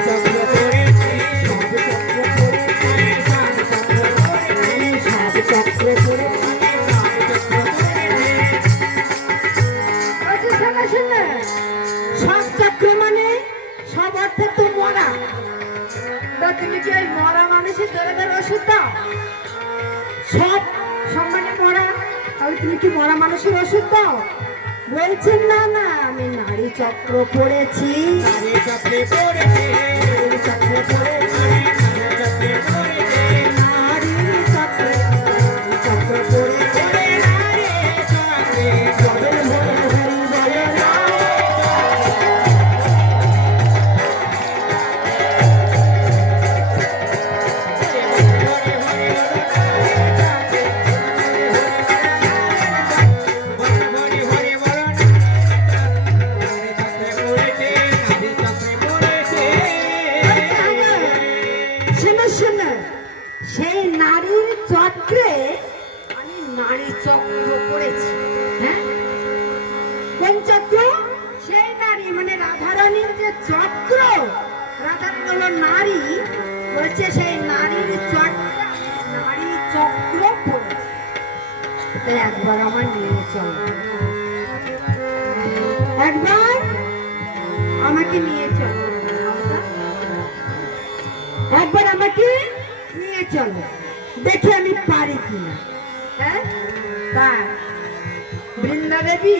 চক্র পড়েছি, সব চক্র পড়েছি, আমি সব চক্র পড়েছি। বলছে শোনো শোনো, সব চক্র মানে সব অর্থে তো মরা। তা তুমি কি ওই মরা মানুষের ধরে ধরে ওষুধ দাও? সব সব মানে মরা, তাহলে তুমি কি মরা মানুষের ওষুধ দাও? বলছেন না না আমি নারী চক্র পড়েছি, নারী চক্রে পড়েছে, নারী চক্র পড়েছি, চক্রে পড়েছে, নারী চক্র, নারী চক্র পড়েছি। নারী চক্রে জগের ভরে হরি বলো না। শোনো শোনো, সেই নারীর চক্রে আমি নারী চক্র করেছি। হ্যাঁ কোন চক্র? সেই নারী মানে রাধারানীর যে চক্র, রাধারানী হলো নারী, বলছে সেই নারীর চক্র, নারী চক্র পড়েছে। তাই একবার আমার নিয়ে চল, একবার আমাকে নিয়ে চল, একবার আমাকে নিয়ে চলো, দেখি আমি পারি কিনা। হ্যাঁ তা বৃন্দা দেবী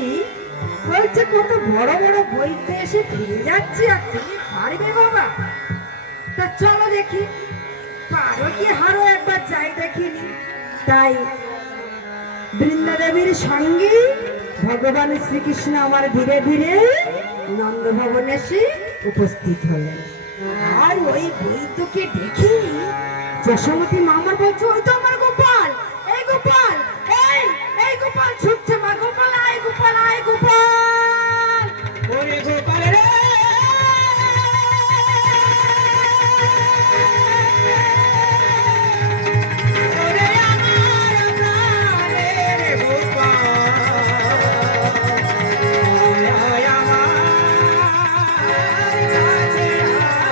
বলছে কত বড় বড় বইতে এসে ফিরে যাচ্ছি, আর তুমি পারবে বাবা? তা চলো দেখি পারো কি হারো, একবার যাই দেখিনি। তাই বৃন্দা দেবীর সঙ্গে ভগবান শ্রীকৃষ্ণ আমার ধীরে ধীরে নন্দ ভবনে এসে উপস্থিত হলেন। আর ওই বৈদ্যকে দেখি যশোমতী মামার বলছে ওই তো আমার গোপাল, এই গোপাল, এই গোপাল ছুটছে, মা গোপাল আয়, গোপাল আয়, গোপাল। ওরে গোপাল রে, ওরে আমার প্রাণের গোপাল, আয় আমার কাছে আয়।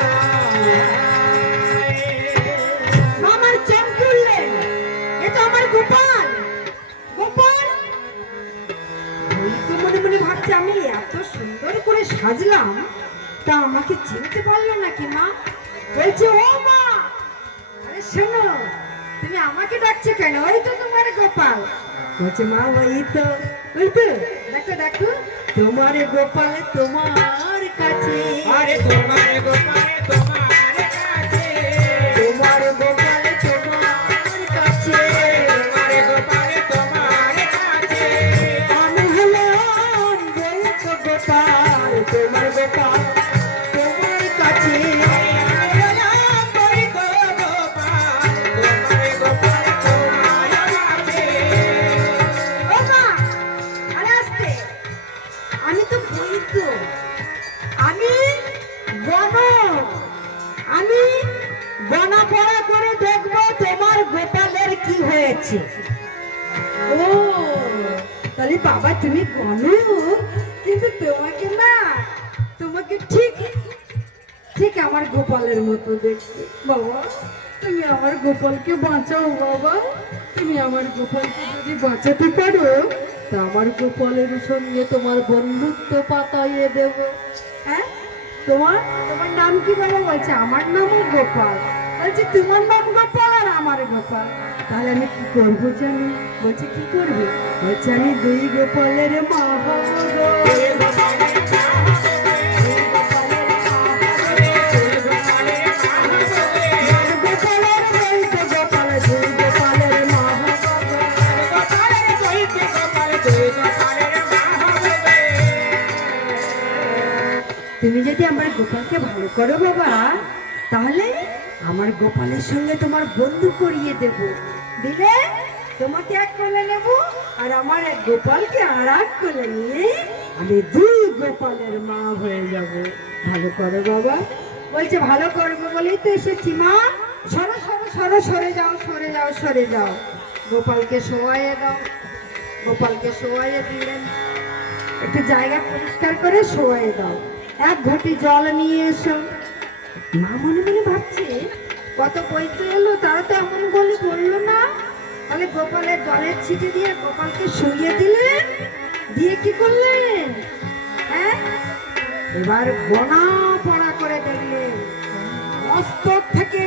মামার চোখ খুললেন, এ তো আমার গোপাল, গোপাল। ওই তো মনে মনে ভাবছে আমি এত সুন্দর করে সাজলাম, তা আমাকে চিনতে পারলো নাকি মা? বলছে ও মা, আরে শোনো তুমি আমাকে ডাকছো কেন? ওই তো তোমার গোপাল। বলছে মা ওই তো, ওই তো দেখো দেখো তোমার গোপাল তোমার কাছে, আরে তোমার গোপাল তোমার কাছে, তোমার গোপাল তোমার কাছে, তোমার গোপাল তোমার কাছে, আমি হলাম বৈদ্য গোপাল, তোমার গোপাল তোমার কাছে। ও মা, আরে আস্তে, আমি তো বৈদ্য, আমি গণক, আমি গণপড়া করে দেখবো তোমার গোপালের কি হয়েছে। ও তাহলে বাবা তুমি গণক, কিন্তু তোমাকে না, তোমাকে ঠিক ঠিক আমার গোপালের মতো দেখতে। বাবা তুমি আমার গোপালকে বাঁচাও বাবা, তুমি আমার গোপালকে যদি বাঁচাতে পারো তা আমার গোপালের সঙ্গে তোমার বন্ধুত্ব পাতাইয়ে দেব। হ্যাঁ তোমার তোমার নাম কি বাবা? বলছে আমার নামও গোপাল। বলছে তোমার নাম গোপাল আর আমার গোপাল, তাহলে আমি কি করবো জানি? বলছে কি করবে? বলছে আমি দুই গোপালের মা হবো গো। তুমি যদি আমার গোপালকে ভালো করো বাবা, তাহলে আমার গোপালের সঙ্গে তোমার বন্ধু করিয়ে দেব, দিলে তোমাকে এক কোলে নেব আর আমার এক গোপালকে আর এক কোলে নিয়ে আমি দুই গোপালের মা হয়ে যাব। ভালো করো বাবা। বলছে ভালো করবো বলেই তো এসেছি মা, সরো সরো সরো, সরে যাও সরে যাও সরে যাও। গোপালকে শোয়াইয়ে দাও। গোপালকে শোয়াইয়ে দিলেন, একটু জায়গা পরিষ্কার করে শোয়াইয়ে দাও, এক ঘটি জল নিয়ে এসো। মা মনে মনে ভাবছে কত বইতে এলো, তারা তো এমন বলে বললো না। তাহলে গোপালের জলের ছিটে দিয়ে গোপালকে শুইয়ে দিলেন, দিয়ে কি করলেন? হ্যাঁ, এবার গোনা পড়া করে দেখলেন, মস্তক থেকে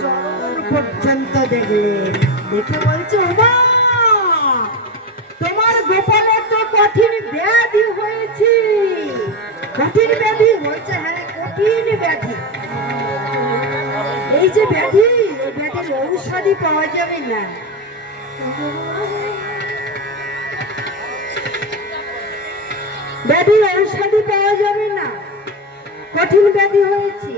চরণ পর্যন্ত দেখলেন। দেখে বলছে ওমা, তোমার গোপালের তো কঠিন ব্যাধি হয়েছে। কঠিন ব্যাধি হয়েছে? হ্যাঁ, কঠিন ব্যাধি। এই যে ব্যাধি, এই ব্যাধির ঔষধি পাওয়া যাবে না। ব্যাধির ঔষধি পাওয়া যাবে না, কঠিন ব্যাধি হয়েছে।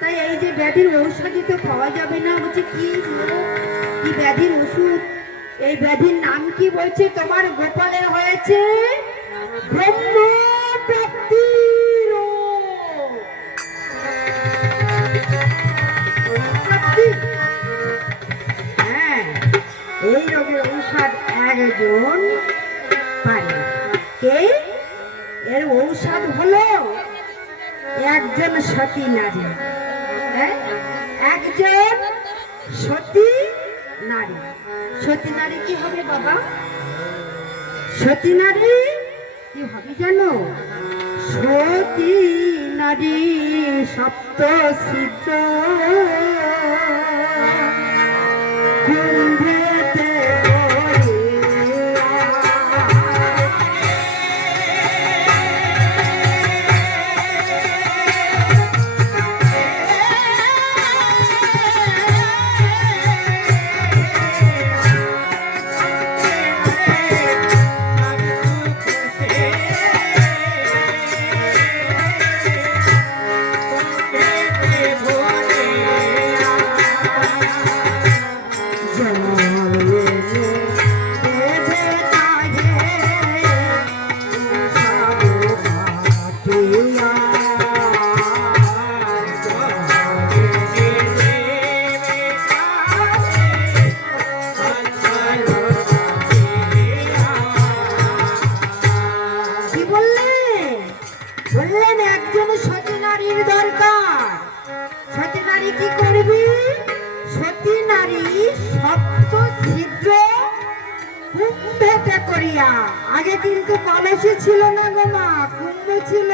তাই এই যে ব্যাধির ঔষধি তো পাওয়া যাবে না, বলছে কি কি ব্যাধির ওষুধ? এই ব্যাধির নাম কি? বলছে তোমার গোপালের হয়েছে ব্রহ্ম প্রাপ্তি রোগ। হ্যাঁ, এই রোগের ঔষধ একজন পারে। কে? এর ঔষধ হলো একজন সতী নারী। হ্যাঁ, একজন সতী নারী। সতী নারী কি হবে বাবা? সতী নারী কি হবে জানো? সতী নারী সপ্ত সিদ্ধ কুম্ভেতে আগে কিন্তু কলসি ছিল না গো মা, কুম্ভ ছিল।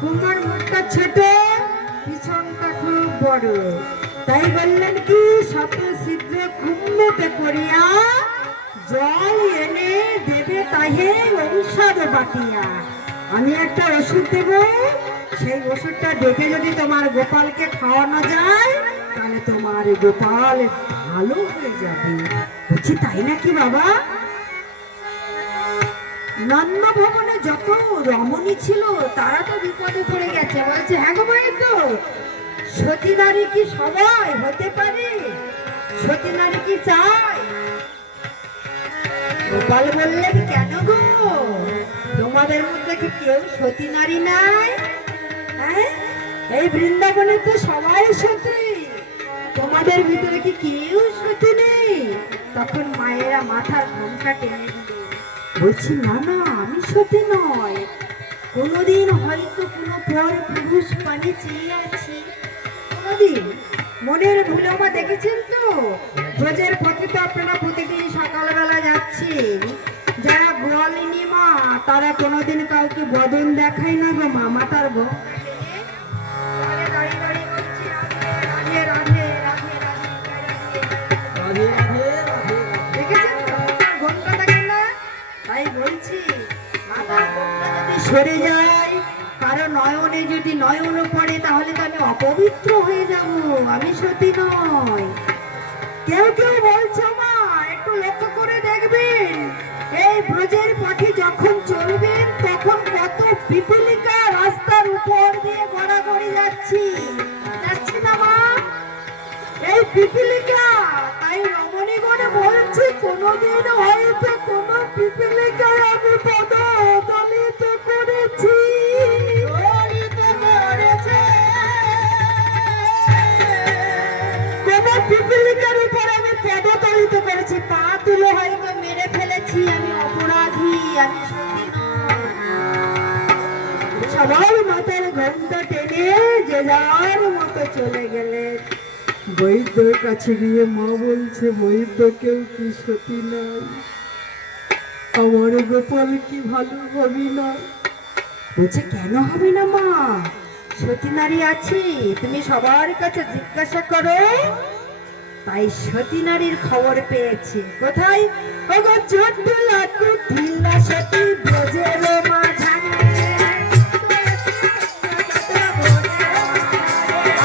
কুম্ভের মুখটা ছোট, পিছনটা খুব বড়। তাই বললেন কি শত ছিদ্র কুম্ভতে করিয়া জল এনে দেবে তাহে ঔষধ বাটিয়া। আমি একটা ওষুধ দেব, সেই ওষুধটা দেখে যদি তোমার গোপালকে খাওয়ানো যায় তাহলে তোমার গোপাল ভালো হয়ে যাবে। বলছি তাই নাকি বাবা? নন্দ ভবনে যত রমণী ছিল তারা তো বিপদে পড়ে গেছে। বলছে হ্যাঁ গো ভাই, তো সতী নারী কি সবাই হতে পারে? সতী নারী কি চাই? গোপাল বললেন কেন গো, তোমাদের মধ্যে কি কেউ সতী নারী নাই? হ্যাঁ, এই বৃন্দাবনে তো সবাই সতী, তোমাদের ভিতরে কি কেউ সতী নেই? তখন মায়েরা মাথার ঘোমটা টেনে দিল। বলছি না না, আমি সতী নয়। কোনোদিন হয়তো কোনো পর পুরুষ পানি চেয়ে আছি, কোনোদিন মনের ভুলে আমার দেখেছেন তো। ব্রজের পথে তো আপনারা প্রতিদিন সকালবেলা যাচ্ছেন, যারা গোয়ালিনী মা তারা কোনোদিন কাউকে বদন দেখায় না গো মা। মাতার ঘোমটা টেনে দাঁড়িয়ে দাঁড়িয়ে বলছি রাধে রাধে সরে যাই, কারণ নয়নে যদি নয়ন পড়ে তাহলে তো আমি অপবিত্র হয়ে যাব, আমি সতী নয়। কেউ কেউ বলছে মা, একটু লক্ষ্য করে দেখবেন, এই ব্রজের পথে যখন চলবেন তখন কত পিপলিকা রাস্তার উপর দিয়ে গড়াগড়ি যাচ্ছি না মা? এই পিপলিকা, তাই রমণীগণে বলছে কোনোদিন হয়তো কোনো পিপলিকায় আমি পদদলিত করেছি। কোন পিপলিকার উপর আমি পদদলিত করেছি, পা তুলে হয়তো মেরে ফেলেছি, আমি অপরাধী, আমি সতী নয়। সবাই মাথার ঘন্টা টেনে যে যার মতো চলে গেলেন। বৈদ্যর কাছে গিয়ে মা বলছে, বৈদ্য কেউ কি সতী নাই? আমার গোপাল কি ভালো হবে না? বলছে কেন হবে না মা, সতী নারী আছি, তুমি সবার কাছে জিজ্ঞাসা করো। তাই সতী নারীর খবর পেয়েছি। কোথায়? ওগো জটিলা কুটিলা সতী ব্রজের মাঝারে।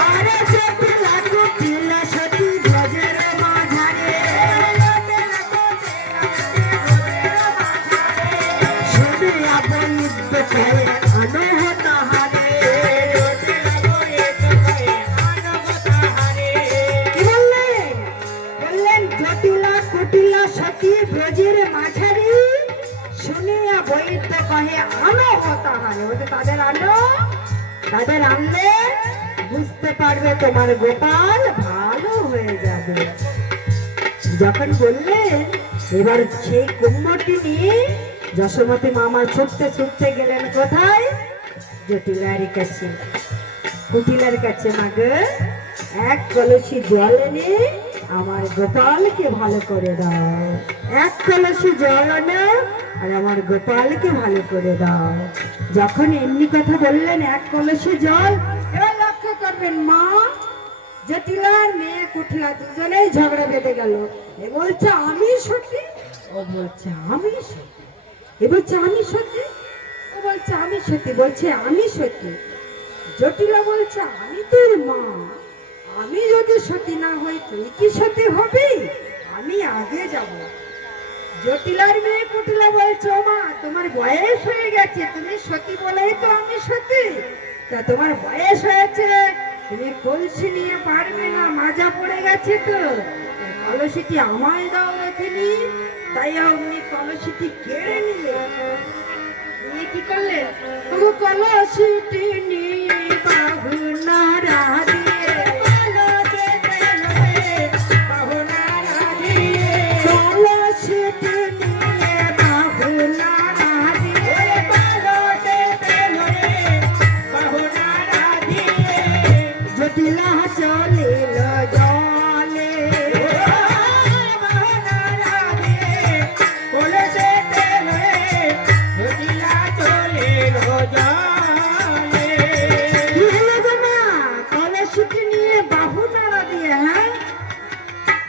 আরে জটিলা কুটিলা সতী ব্রজের মাঝারে। শুনিয়া বৈদ্য কহে অনহত হারে। কি বললেন? বললেন জটিলা কুটিলা সতী ব্রজের মাঝারি, শুনিয়া বৈদ্য কহে অনহত হারে। ওটা তাদের আনো, তাদের আনলে বুঝতে পারবে তোমার গোপাল ভালো হয়ে যাবে। যখন বললেন, এবার সেই কুম্ভটি নিয়ে যশোমতী মামা ছুটতে ছুটতে গেলেন কোথায়? জটিলার কাছে, কুটিলার কাছে। মাগে এক কলসি জল এনে আমার গোপালকে ভালো করে দাও, এক কলসি জল আনো আর আমার গোপালকে ভালো করে দাও। যখন এমনি কথা বললেন, এক কলসি জল, এবার লক্ষ্য করবেন মা, জটিলার মেয়ে কুটিলা দুজনেই ঝগড়া বেঁধে গেল। এ বলছে আমি সতী, ও বলছে আমি সতী। এ বলছে আমি সতী, ও বলছে আমি সতী। বলছে আমি সতী। জটিলা বলছে আমি তোর মা, আমি যদি সতী না হই তুই কি সতী হবি? আমি আগে যাব। জটিলার মেয়ে কুটিলা বলছে ও মা, তোমার বয়স হয়ে গেছে, তুমি সতী বলেই তো আমি সতী। তা তোমার বয়স হয়েছে, তুমি কলসি নিয়ে পারবে না, মাজা পড়ে গেছে তো, কলসিটি আমায় দাও এখানে। তাই অমনি কলসিটি কেড়ে নিলে, নিয়ে কি করলে? ও কলসিটি নিয়ে বাহু নাড়া দিয়ে, কলসিটি নিয়ে বাহু নাড়া দিয়ে, জটিলা চলিল জলে। কি হলো গো মা? কলসিটি নিয়ে বাহু নাড়া দিয়ে, হ্যাঁ,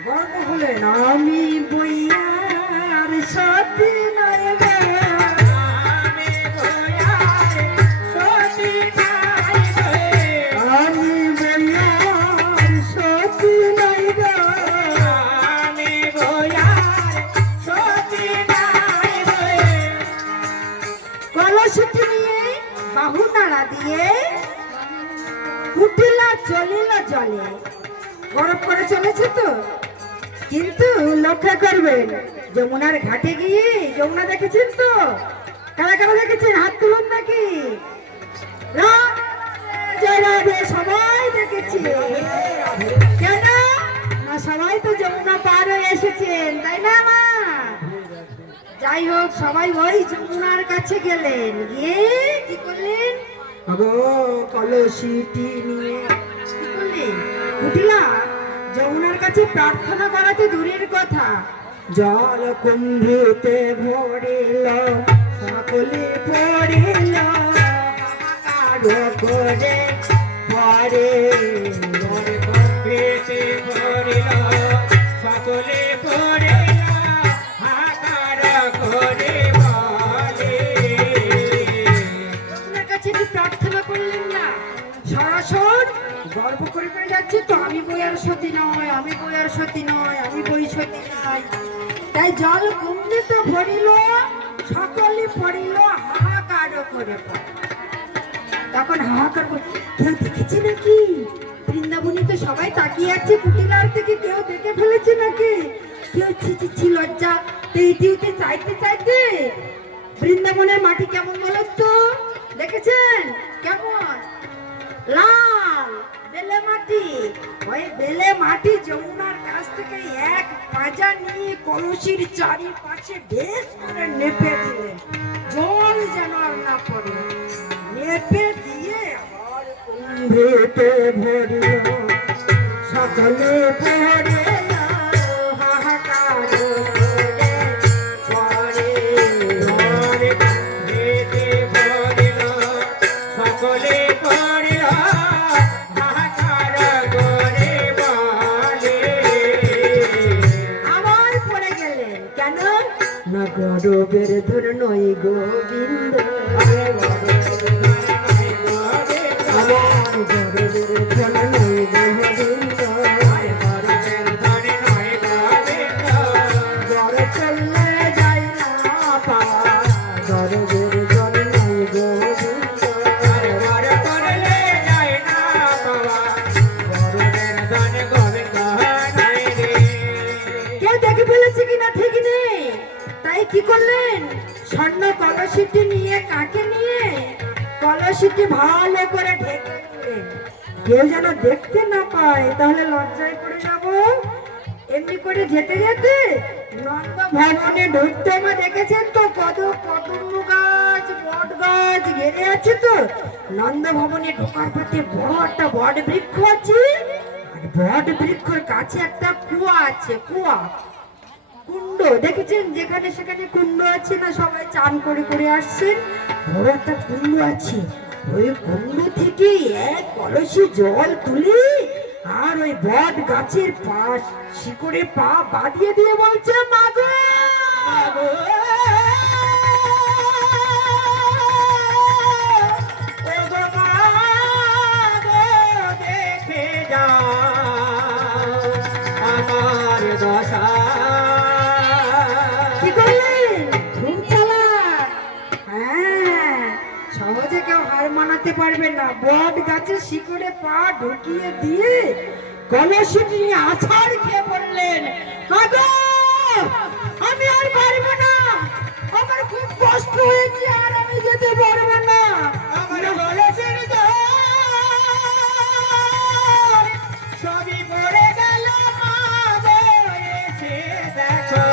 গর্ব হলেন আমি বইয়ার সতী নয় গো। আমি বইয়ার সতী নয় গো। কলসিটি নিয়ে বাহু নাড়া দিয়ে কুটিলা চলিল জলে। গরম করে চলেছে তো, কিন্তু লক্ষ্য করবেন যমুনার ঘাটে গিয়ে, যমুনা দেখেছেন তো? কারা কারা দেখেছেন? হাত তুলুন নাকি? জয় রাধে, সবাই দেখেছি। কেন না, সবাই তো যমুনা পার হয়ে এসেছেন, তাই না মা? যাই হোক, সবাই ওই যমুনার কাছে গেলেন, গিয়ে কি করলেন? আগো কলসিটি নিয়ে কি করলেন? কুটিলা যমুনার কাছে প্রার্থনা করা তো দূরের কথা, জল কুম্ভেতে ভরিল, সকলে পড়িল, হাহাকার করে পরে। সকলে পড়িল, হাহাকার করে বলে। সতী নয়, আমি বইয়ের সতী নয়, আমি বই সতী নয়। তাই জল কুণ্ডিত ভরিল, সকলে পড়িল হাহাকার করে পড়ে। তখন হাহাকার করে, কেউ দেখেছে নাকি? বৃন্দাবনী তো সবাই তাকিয়ে আছে, কুটিলার থেকে কেউ দেখে ফেলেছে নাকি? কেউ ছি লজ্জা তেইতে চাইতে চাইতে। বৃন্দাবনের মাটি কেমন বলো তো? দেখেছেন কেমন? লাল বেলে মাটি। ওই বেলে মাটি যমুনার কাছ থেকে এক পাজা নিয়ে কলসির চারিপাশে বেশ করে নেপে দিলেন, জল যেন আর না পড়ে। নেপে দিয়ে আবার কুম্ভেতে ভরিল, সকলে পড়ে হাহাকার করে পড়ে। কুম্ভেতে ভরিল, সকলে পড়িল হাহাকার করে বলে। আবার পড়ে গেলেন কেন? না গরবের ধর নয় গোবিন্দ, আমার গরবের ধর নয় গোবিন্দ। গর চললে যাই না পাওয়া, গরবের ধর নয় গোবিন্দ। কেউ দেখে ফেলেছে কিনা ঠিক নেই, তাই কি করলেন? স্বর্ণ কলসিটি নিয়ে, কাকে নিয়ে? কলসিটি ভালো করে ঢেকে দিলেন, কেউ যেন দেখতে না পায়, তাহলে লজ্জায় পড়ে যাব। এমনি করে যেতে যেতে নন্দ ভবনে ঢুকতে মা দেখেছেন তো, কত কদম্ব গাছ বট গাছ ঘেরে আছে। তো নন্দ ভবনে ঢোকার পথে বড় একটা বট বৃক্ষ আছে, আর বট বৃক্ষের কাছে একটা কুয়া আছে। কুয়া কুণ্ড দেখেছেন? যেখানে সেখানে কুণ্ড আছে না, সবাই চান করে করে আসছেন। বড় একটা কুণ্ড আছে, ওই কুণ্ড থেকে এক কলসি জল তুলে আর ওই বট গাছের পাশ শিকড়ে পা বাঁধিয়ে দিয়ে বলছে, মাগো দেখে যাও আমার দশা। কি করলেন? খুব চালাক। হ্যাঁ, সহজে কেউ হার মানাতে পারবে না। বট গাছের শিকড়ে পা ঢুকিয়ে দিয়ে কলসিটি নিয়ে আছাড় খেয়ে বললেন, মাগো আমি আর পারবো না, আমার খুব কষ্ট হয়েছে, আর আমি যেতে পারবো না। আমার কলসির জল সবই পড়ে গেল, মা গো এসে দেখো।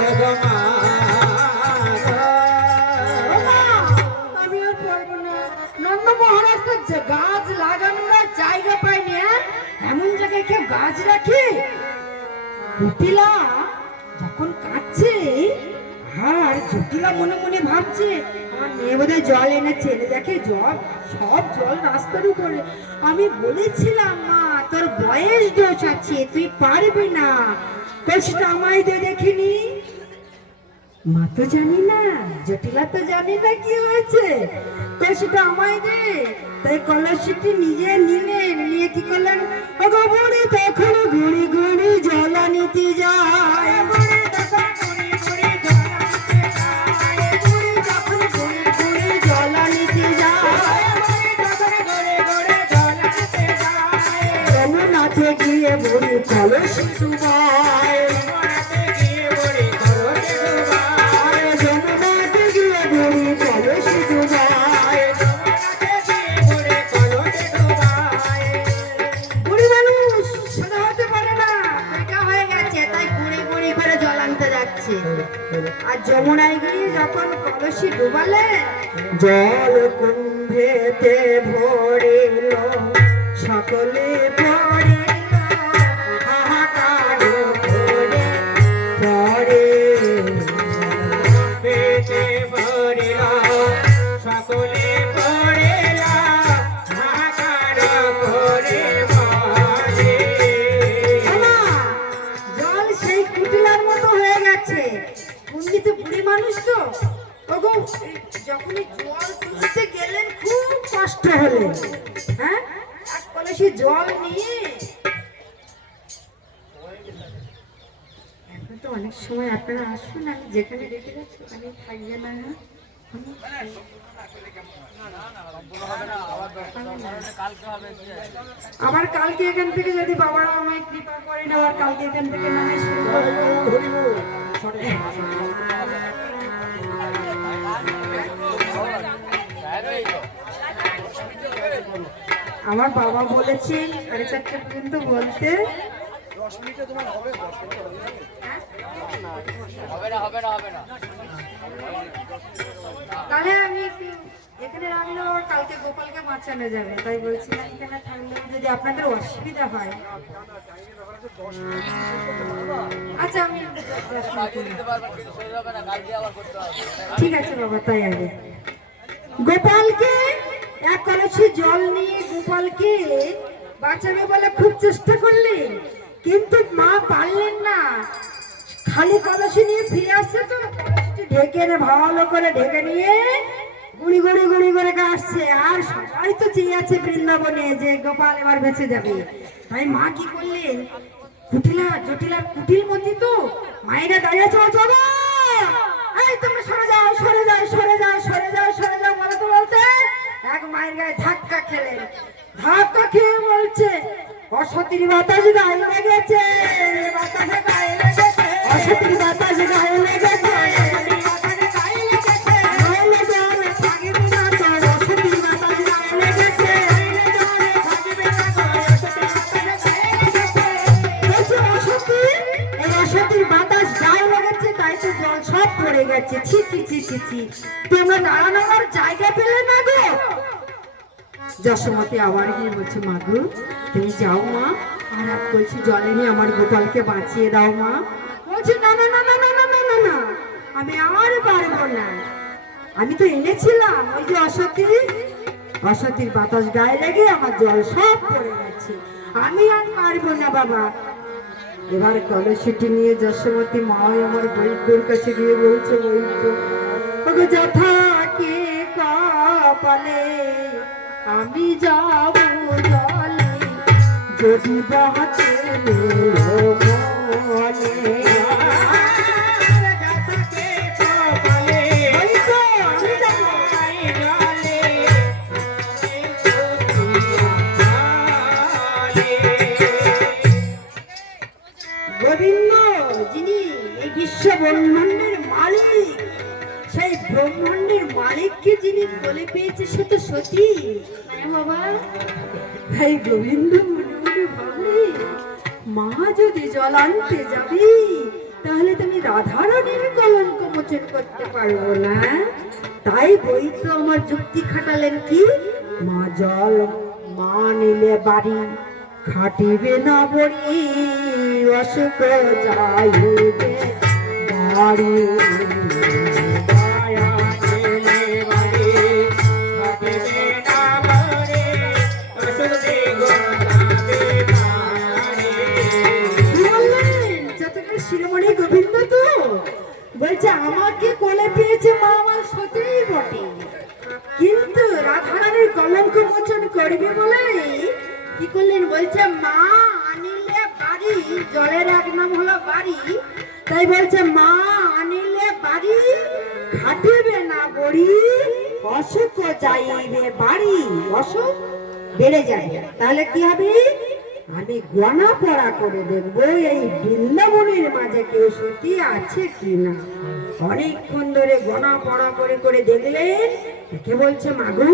ও গো মা গো। ওমা, আমি আর পারবো না। নন্দ মহারাজ তো গাছ লাগানোর আর জায়গা পায়নি। হ্যাঁ, এমন জায়গায় কেউ গাছ রাখে? কুটিলা যখন কাঁদছে, আর জটিলা মনে মনে ভাবছে, আমার মেয়ে বোধহয় জল এনেছে। দেখে জল, সব জল রাস্তার উপরে। আমি বলেছিলাম মা, তোর বয়স দোষ আছে, তুই পারবি না, কষ্ট আমায় দে দেখিনি। মা তো জানি না, জটিলা তো জানি না কি হয়েছে, তো সেটা আমায় দে। তাই কলসিটি নিজে নিলেন, নিয়ে কি করলেন? ওগো বুড়ি তখন ঘুরি ঘুরি জল নিতে যায়, বুড়ি তখন ঘুরি ঘুরি জল নিতে যায়, যমুনাতে গিয়ে বুড়ি কলসি ডুবায়, আর যমুনায় গিয়ে যখন কলসি ডুবালেন, জল কুম্ভেতে ভরিল, সকলে পড়িল হাহাকার করে পড়ে। পেটে ভরিল, সকলে পড়িল হাহাকার করে বলে। জল সেই কুটিলার মতো হয়ে গেছে। কুন্ডিতে বুড়ি মানুষ তো, ওগো যখনই জল তুলতে গেলেন খুব কষ্ট হলেন। হ্যাঁ, এক কলসি কলসি জল নিয়ে এখন তো অনেক সময় আপনারা আসুন, আমি যেখানে রেখে যাচ্ছি ওখানে থাকবে না। আবার কালকে এখান থেকে যদি বাবারা আমায় কৃপা করেন, আবার কালকে এখান থেকে না হয় শুরু করবো। আমার বাবা বলেছেন 4:30 পর্যন্ত বলতে। তাহলে আমি একটু এখানে রাখলেও আবার কালকে গোপালকে বাঁচানো যাবে, তাই বলছিলাম এখানে থাকলে যদি আপনাদের অসুবিধা হয়। আচ্ছা আমি ঠিক আছে বাবা, তাই আগে গোপালকে এক কলসি জল নিয়ে গোপালকে বাঁচাবে বলে খুব চেষ্টা করলেন, কিন্তু মা পারলেন না। খালি কলসি নিয়ে ফিরে আসছে তো কলসিটি ঢেকে ভালো করে ঢেকে নিয়ে গুড়ি গুড়ি গুড়ি করে আসছে। আর সবাই তো চেয়ে আছে বৃন্দাবনে যে গোপাল এবার বেঁচে যাবে। তাই মা কি করলেন, কুটিলা জটিলা কুটির মধ্যে তো মায়েরা দাঁড়িয়ে চল চলো, এই তোমরা সরে যাও সরে যাও সরে যাও সরে যাও সরে যাও বলতে বলতে এক মায়ের গায়ে ধাক্কা খেলেন। ধাক্কা খেয়ে বলছে অসতির বাতাস গায়ে লেগেছে, বাতাসে গায়ে লেগেছে, অসতির বাতাস গায়ে লেগেছে, তোমরা দাঁড়ানোর জায়গা পেলে না গো। যশোমতি আবার গিয়ে বলছে মা গো তুমি যাও মা, আর এক কলসি জলে নিয়ে আমার গোপালকে বাঁচিয়ে দাও মা। বলছে না না না না না না না না না, আমি আর পারবো না, আমি তো এনেছিলাম ওই যে অসতির বাতাস গায়ে লেগে আমার জল সব পড়ে গেছে, আমি আর পারবো না বাবা। এবার কলসিটি নিয়ে যশোমতি মা আমার বৈদ্যর কাছে গিয়ে বলছে বৈদ্য যথা কে কপালে আমি যাব জলে যদি বাঁচে গোবিন্দ যিনি এই বিশ্ব ব্রহ্মাণ্ডের মালিক, সেই ব্রহ্মাণ্ডের মালিককে যিনি বলে পেয়েছে সে তো সতী। বাবা এই গোবিন্দ মনে মনে ভাবলে মা যদি জল আনতে যাবি তাহলে তুমি রাধারানীর কলঙ্ক মোচন করতে পারবো না। তাই বই তো আমার যুক্তি খাটালেন কি, মা জল মা নিলে বাড়ি খাটিবে না বড়ি, অসুখ যাইবে বাড়ি। শিরোমণি গোবিন্দ তো বলছে আমাকে কোলে পেয়েছে মা আমার সত্যিই বটে, কিন্তু রাধারানীর কলঙ্ক মোচন করবে বলে কি করলেন, বলছে মা আনিলে বাড়ি, জলের এক নাম হলো বাড়ি, তাই বলছে মা আনিলে বাড়ি খাটিবে না বড়ি, অসুখ যাইবে বাড়ি, অসুখ বেড়ে যাবে। তাহলে কি হবে, আমি গণা পড়া করে দেখবো এই বৃন্দাবনের মাঝে কেউ সত্যি আছে কিনা। অনেকক্ষণ ধরে গণা পড়া করে করে দেখলেন, কে বলছে মাগো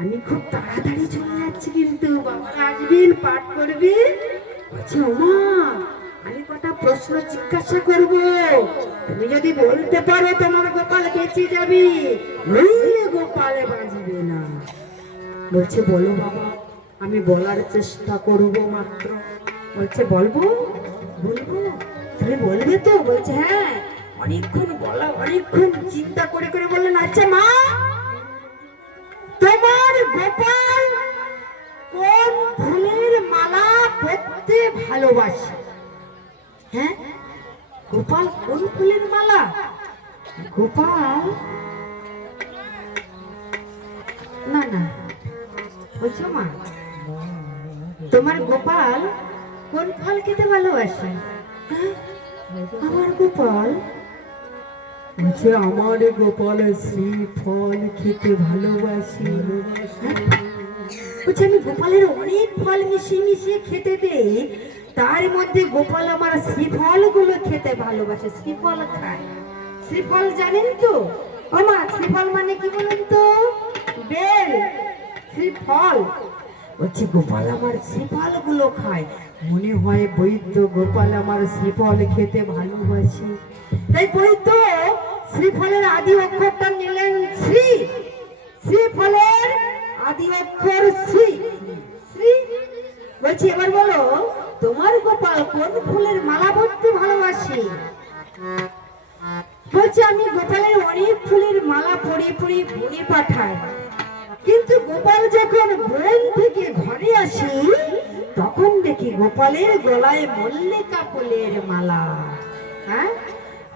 আমি খুব তাড়াতাড়ি চলে যাচ্ছি, কিন্তু বাবারা আসবেন পাঠ করবেন। বলছে ওমা আমি কটা প্রশ্ন জিজ্ঞাসা করব, তুমি যদি বলতে পারো তোমার গোপাল বেঁচে যাবে, নইলে গোপালে বাঁচবে না। বলছে বলো বাবা, আমি বলার চেষ্টা করব মাত্র। বলছে বলবো বলবো, তুমি বলবে তো? বলছে হ্যাঁ। অনেকক্ষণ বলা, অনেকক্ষণ চিন্তা করে করে বললেন আচ্ছা মা তোমার গোপাল কোন ফুলের মালা পরতে ভালোবাসে? হ্যাঁ গোপাল কোন ফুলের মালা? গোপাল না না বলছো মা তোমার গোপাল কোন ফল খেতে ভালোবাসে? হ্যাঁ? আমার গোপাল বলছে আমার গোপাল শ্রী ফল খেতে ভালোবাসি। বলছে আমি গোপালের অনেক ফল মিশিয়ে মিশিয়ে খেতে দেই, তার মধ্যে গোপাল আমার শ্রীফল গুলো খেতে ভালোবাসে, শ্রীফল খায়। শ্রীফল জানেন তো? ওমা শ্রীফল মানে কি বলেন তো? বেল, শ্রীফল। বলছি গোপাল আমার শ্রীফল গুলো খায়, মনে হয় বৈদ্য গোপাল আমার শ্রীফল খেতে ভালোবাসে। তাই বৈদ্য শ্রীফলের আদি অক্ষরটা নিলেন শ্রী, শ্রীফলের আদি অক্ষর শ্রী, শ্রী। বলছি এবার বলো তোমার গোপাল কোন ফুলের মালা পরতে ভালোবাসে? বলছে আমি গোপালের অনেক ফুলের মালা পরে পরে বনে পাঠাই, কিন্তু গোপাল যখন বন থেকে ঘরে আসি তখন দেখি গোপালের গলায় মল্লিকা ফুলের মালা। হ্যাঁ,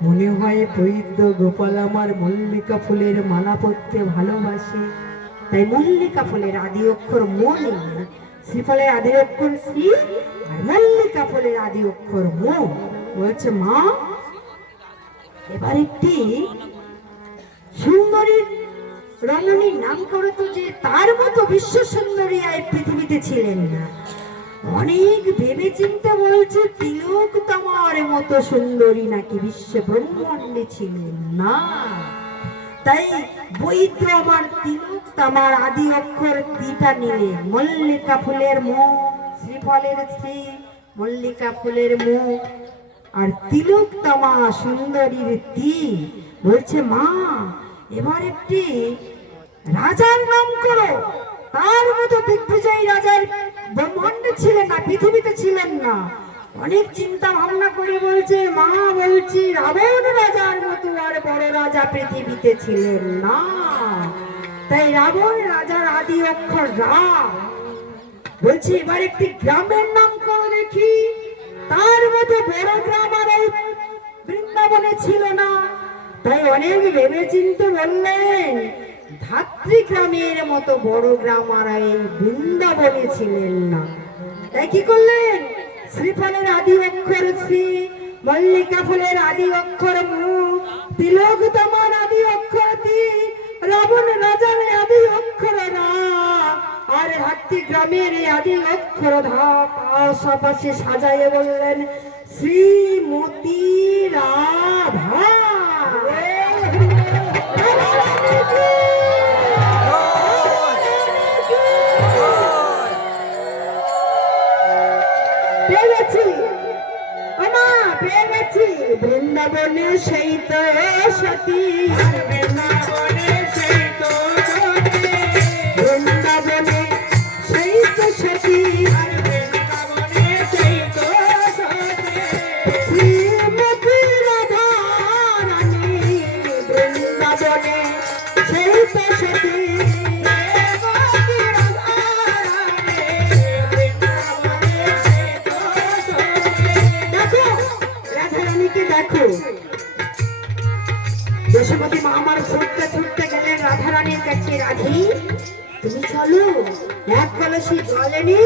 মনে হয় বৈদ্য গোপাল আমার মল্লিকা ফুলের মালা পরতে ভালোবাসে। তাই মল্লিকা ফুলের আদি অক্ষর মন, শ্রীফলের আদি অক্ষর শ্রী, আর মল্লিকা ফুলের আদি অক্ষর মো। বলছে মা এবার একটি সুন্দরী রমণীর নাম করো তো, যে তার মতো বিশ্ব সুন্দরী এই পৃথিবীতে ছিলেন না। অনেক ভেবে চিন্তে বলছে তিলক তোমার মতো সুন্দরী নাকি বিশ্ব ব্রহ্মাণ্ডে ছিলেন না। তাই বৈদ্য আমার তিলক তামার আদি অক্ষর তিটা নিলে মল্লিকা ফুলের মো, শ্রীফলের শ্রী, মল্লিকা ফুলের মো, আর তিলক তামা সুন্দরীর তি। বলছে মা এবার একটি রাজার নাম করো, তার মতো দিগ্বিজয়ী রাজার ব্রহ্মাণ্ডে ছিলেন না, পৃথিবীতে ছিলেন না। অনেক চিন্তা ভাবনা করে বলছে মা, বলছি রাবণ রাজার মতো আর বড় রাজা পৃথিবীতে ছিলেন না। তাই রাবণ রাজার আদি অক্ষর রা। বলছি এবার একটি গ্রামের নাম করো দেখি, তার মতো বড় গ্রাম আর এই বৃন্দাবনে ছিল না। তাই অনেক ভেবে চিন্তে বললেন ধাত্রী গ্রামের মতো বড় গ্রাম আর এই বৃন্দাবনে ছিলেন না। তাই কি করলেন? শ্রীফলের আদি অক্ষর শ্রী, মল্লিকা ফুলের আদি অক্ষর মু, তিলক তামার আদি অক্ষর তি, রাবণ রাজার আদি অক্ষর রা, আর ধাত্রী গ্রামের আদি অক্ষর ধা। পাশাপাশি সাজাইয়ে বললেন শ্রীমতী রাধা। বৃন্দাবনে সেই তো সতী, বৃন্দাবনে সেই তো সতী, বৃন্দাবনে সেই তো সতী, বৃন্দাবনে সেই তো সতী, শ্রীমতী রাধা রানী, বৃন্দাবনে সেই তো সতী। দেখো যশোমতী মা আমার ছুটতে ছুটতে গেলেন রাধা রানীর কাছে। রাধি তুমি চলো, এক কলসি জল এনে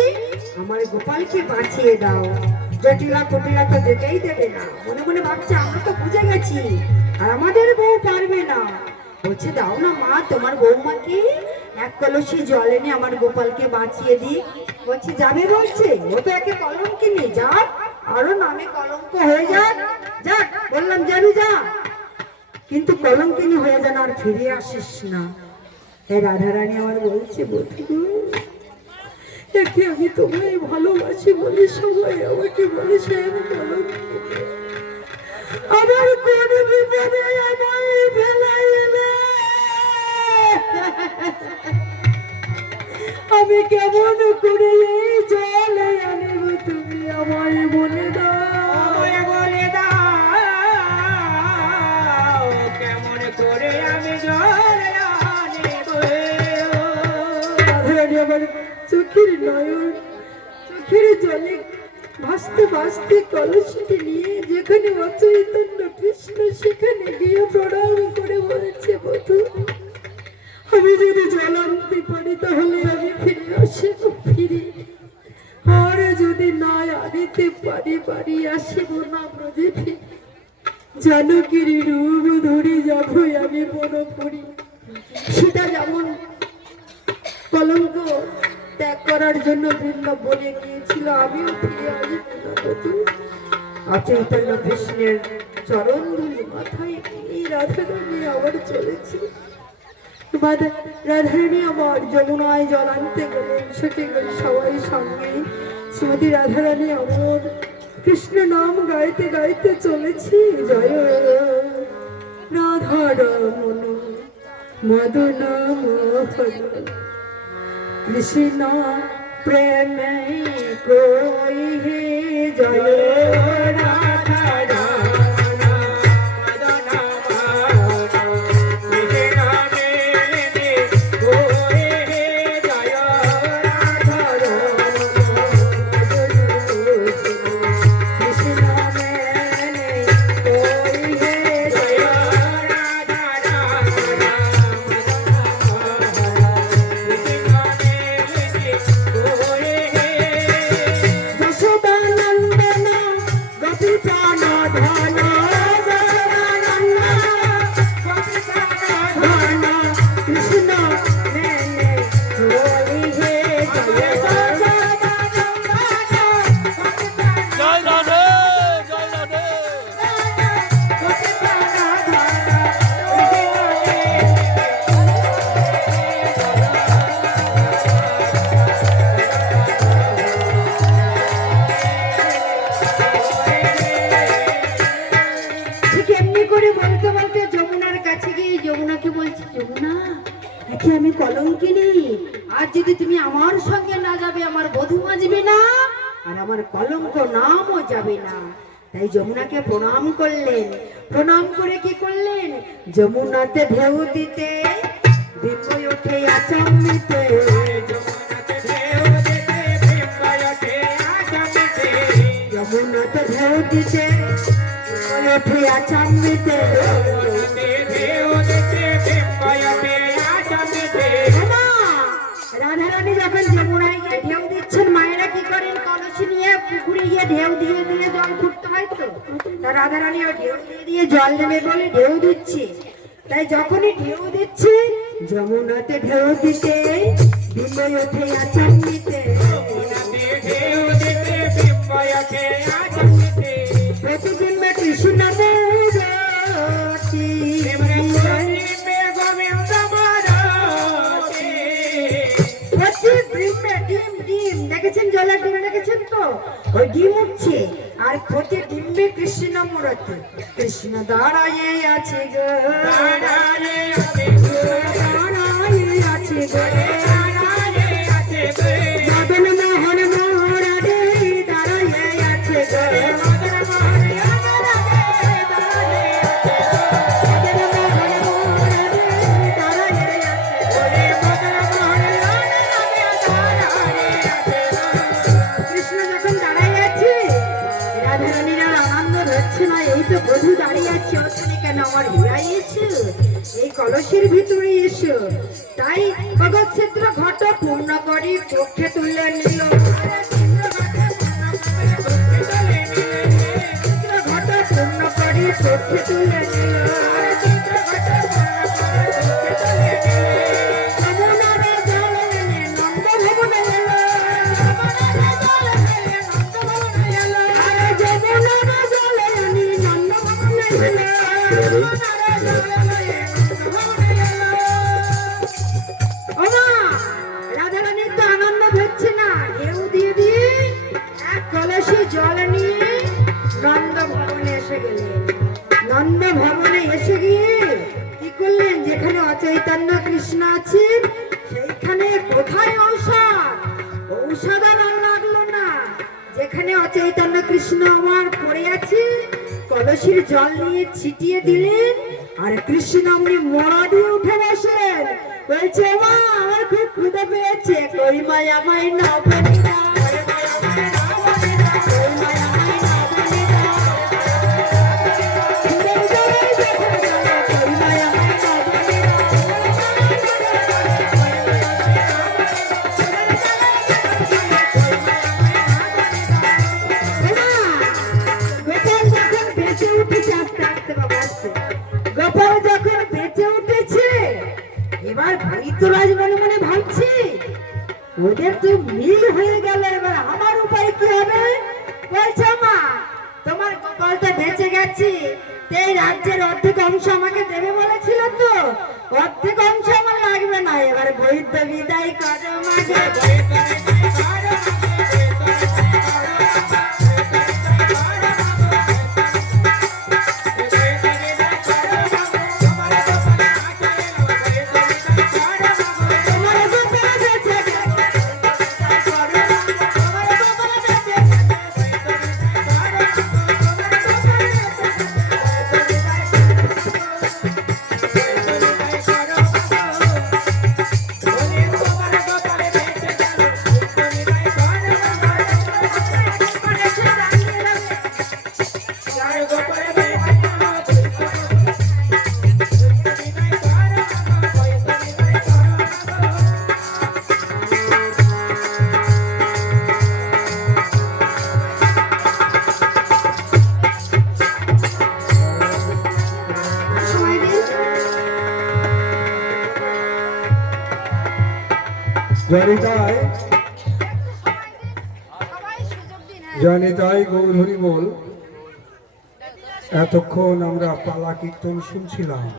আমার গোপালকে বাঁচিয়ে দাও। জটিলা কুটিলা তো যেতেই দেবে না, মনে মনে ভাবছে আমরা তো বুঝে গেছি আর আমাদের বউ পারবে না। বলছে দাও না মা, তোমার বৌমাকে এক কলসি জল এনে আমার গোপালকে বাঁচিয়ে দিই। বলছে যাবে, বলছে ও তো একে কলঙ্কিনী, যাক আরো নামে কলঙ্ক হয়ে যাক। যাক বললাম যাবি যা, কিন্তু কলঙ্কিনী হয়ে যেন আর ফিরে আসিস না। তাই রাধারানী আমার বলছে বধূ, একে আমি তোমায় ভালোবাসি বলে সবাই আমাকে বলেছে আমি কলঙ্কিনী। আমার কোন বিপদে আমায় ফেলাইলে আমি কেমন করে এই জলে আনিব, তুমি আমায় বলে দাও, বলে দাও কেমন করে আমি জলে আনিব। আমার চোখের নয়ন, চোখের জলে ভাসতে ভাসতে কলসিটি নিয়ে যেখানে অচৈতন্য কৃষ্ণ সেখানে গিয়ে প্রণাম করে বলছে বধূ, আমি যদি জল আনতে পারি তাহলে আমি ফিরে আসি, ফিরি। আর নাই আনিতে পারি বাড়ি আসিব না ব্রজে জানকীর রূপ ধরে যাব আমি বন করি। সীতা যেমন কলঙ্ক ত্যাগ করার জন্য বৃন্দাবনে গিয়েছিল, আমিও ফিরে আসব না বধূ। অচৈতন্য কৃষ্ণের চরণ ধুলি মাথায় এই রাধারানী আবার চলেছি। রাধারানী আমার যমুনায় জল আনতে গেলেন, সেটি সবাই সঙ্গে শ্রীমতী রাধারানী আমার কৃষ্ণ নাম গাইতে গাইতে চলেছি। জয় রাধারমণ মদন মোহন কৃষ্ণ প্রেমে কই হে। জয় রাধা জয় রাধে, জয় রাধে। এমনি করে বলতে বলতে যমুনার কাছে গিয়ে যমুনাকে বলছি, যমুনা নাকি আমি কলঙ্কিনী, আর যদি তুমি আমার সঙ্গে না যাবে আমার বধূ বাঁচবে না, আর আমার কলঙ্ক নামও যাবে না। তাই যমুনাকে প্রণাম করলেন। প্রণাম করে কি করলেন? যমুনাতে ঢেউ দিতে বিপয় ওঠে আচম্বিতে, যমুনাতে ঢেউ দিতে বিপয় ওঠে আচম্বিতে। রাধারানী যখন যমুনায় গিয়ে ঢেউ দিচ্ছেন, মায়েরা কি করেন? কলসি নিয়ে পুকুরে গিয়ে ঢেউ দিয়ে দিয়ে জল ফুটতে হয় তো, তা রাধারানী ও ঢেউ দিয়ে দিয়ে জল দেবে বলে ঢেউ দিচ্ছে। তাই যখনই ঢেউ দিচ্ছে, যমুনাতে ঢেউ দিতে বিময় ওঠে আচম্বিতে, প্রতিবিম্বে কৃষ্ণ দেখেছেন, জলের ডিম দেখেছেন তো, ওই ডিম উঠছে আর প্রতি ডিম্বে কৃষ্ণ মূরতি। কৃষ্ণ দাঁড়ায়ে আছে গো, দাঁড়ায়ে আছে গো, মদন মোহন মোহরারে দাঁড়ায়ে আছে গো, বধূ দাঁড়িয়ে আছে, ওখানে কেন আমার ঘোড়াই এসো, এই কলসের ভিতরে এসো। তাই ভগৎ ক্ষেত্র ঘট পূর্ণ করি চোখে তুলে নিল, ঘট পূর্ণ করি চোখে তুলে নিল। রাধারানীর তো আনন্দ হচ্ছে না, ঢেউ দিয়ে দিয়ে এক কলসি জল নিয়ে নন্দ ভবনে এসে গেলেন। নন্দ ভবনে এসে গিয়ে কি করলেন? যেখানে অচৈতন্য কৃষ্ণ আছেন সেইখানে কোথায় ঔষধ, ঔষধ আর লাগলো না। যেখানে অচৈতন্য কৃষ্ণ আমার পড়ে আছে, কলসির জল নিয়ে ছিটিয়ে দিলেন, আর কৃষ্ণ অমনি মরা দিয়ে উঠে বসলেন। বলছে, মা আমার খুব ক্ষুধা পেয়েছে, কই মাই আমায় না বলি না, তো রাজ মনে মনে ভাবছি ওদের তো মিল হয়ে গেল, এবার আমার উপায় কি হবে? বলছে মা তোমার কপালটা বেঁচে গেছি, এই রাজ্যের অর্ধেক অংশ আমাকে দেবে বলেছিল তো, অর্ধেক অংশ আমার লাগবে না, এবার বৈদ্য বিদায় করো মাঝে। সময় দিন। জনিতাই গৌর হরি বল। এতক্ষণ আমরা পালা কীর্তন শুনছিলাম।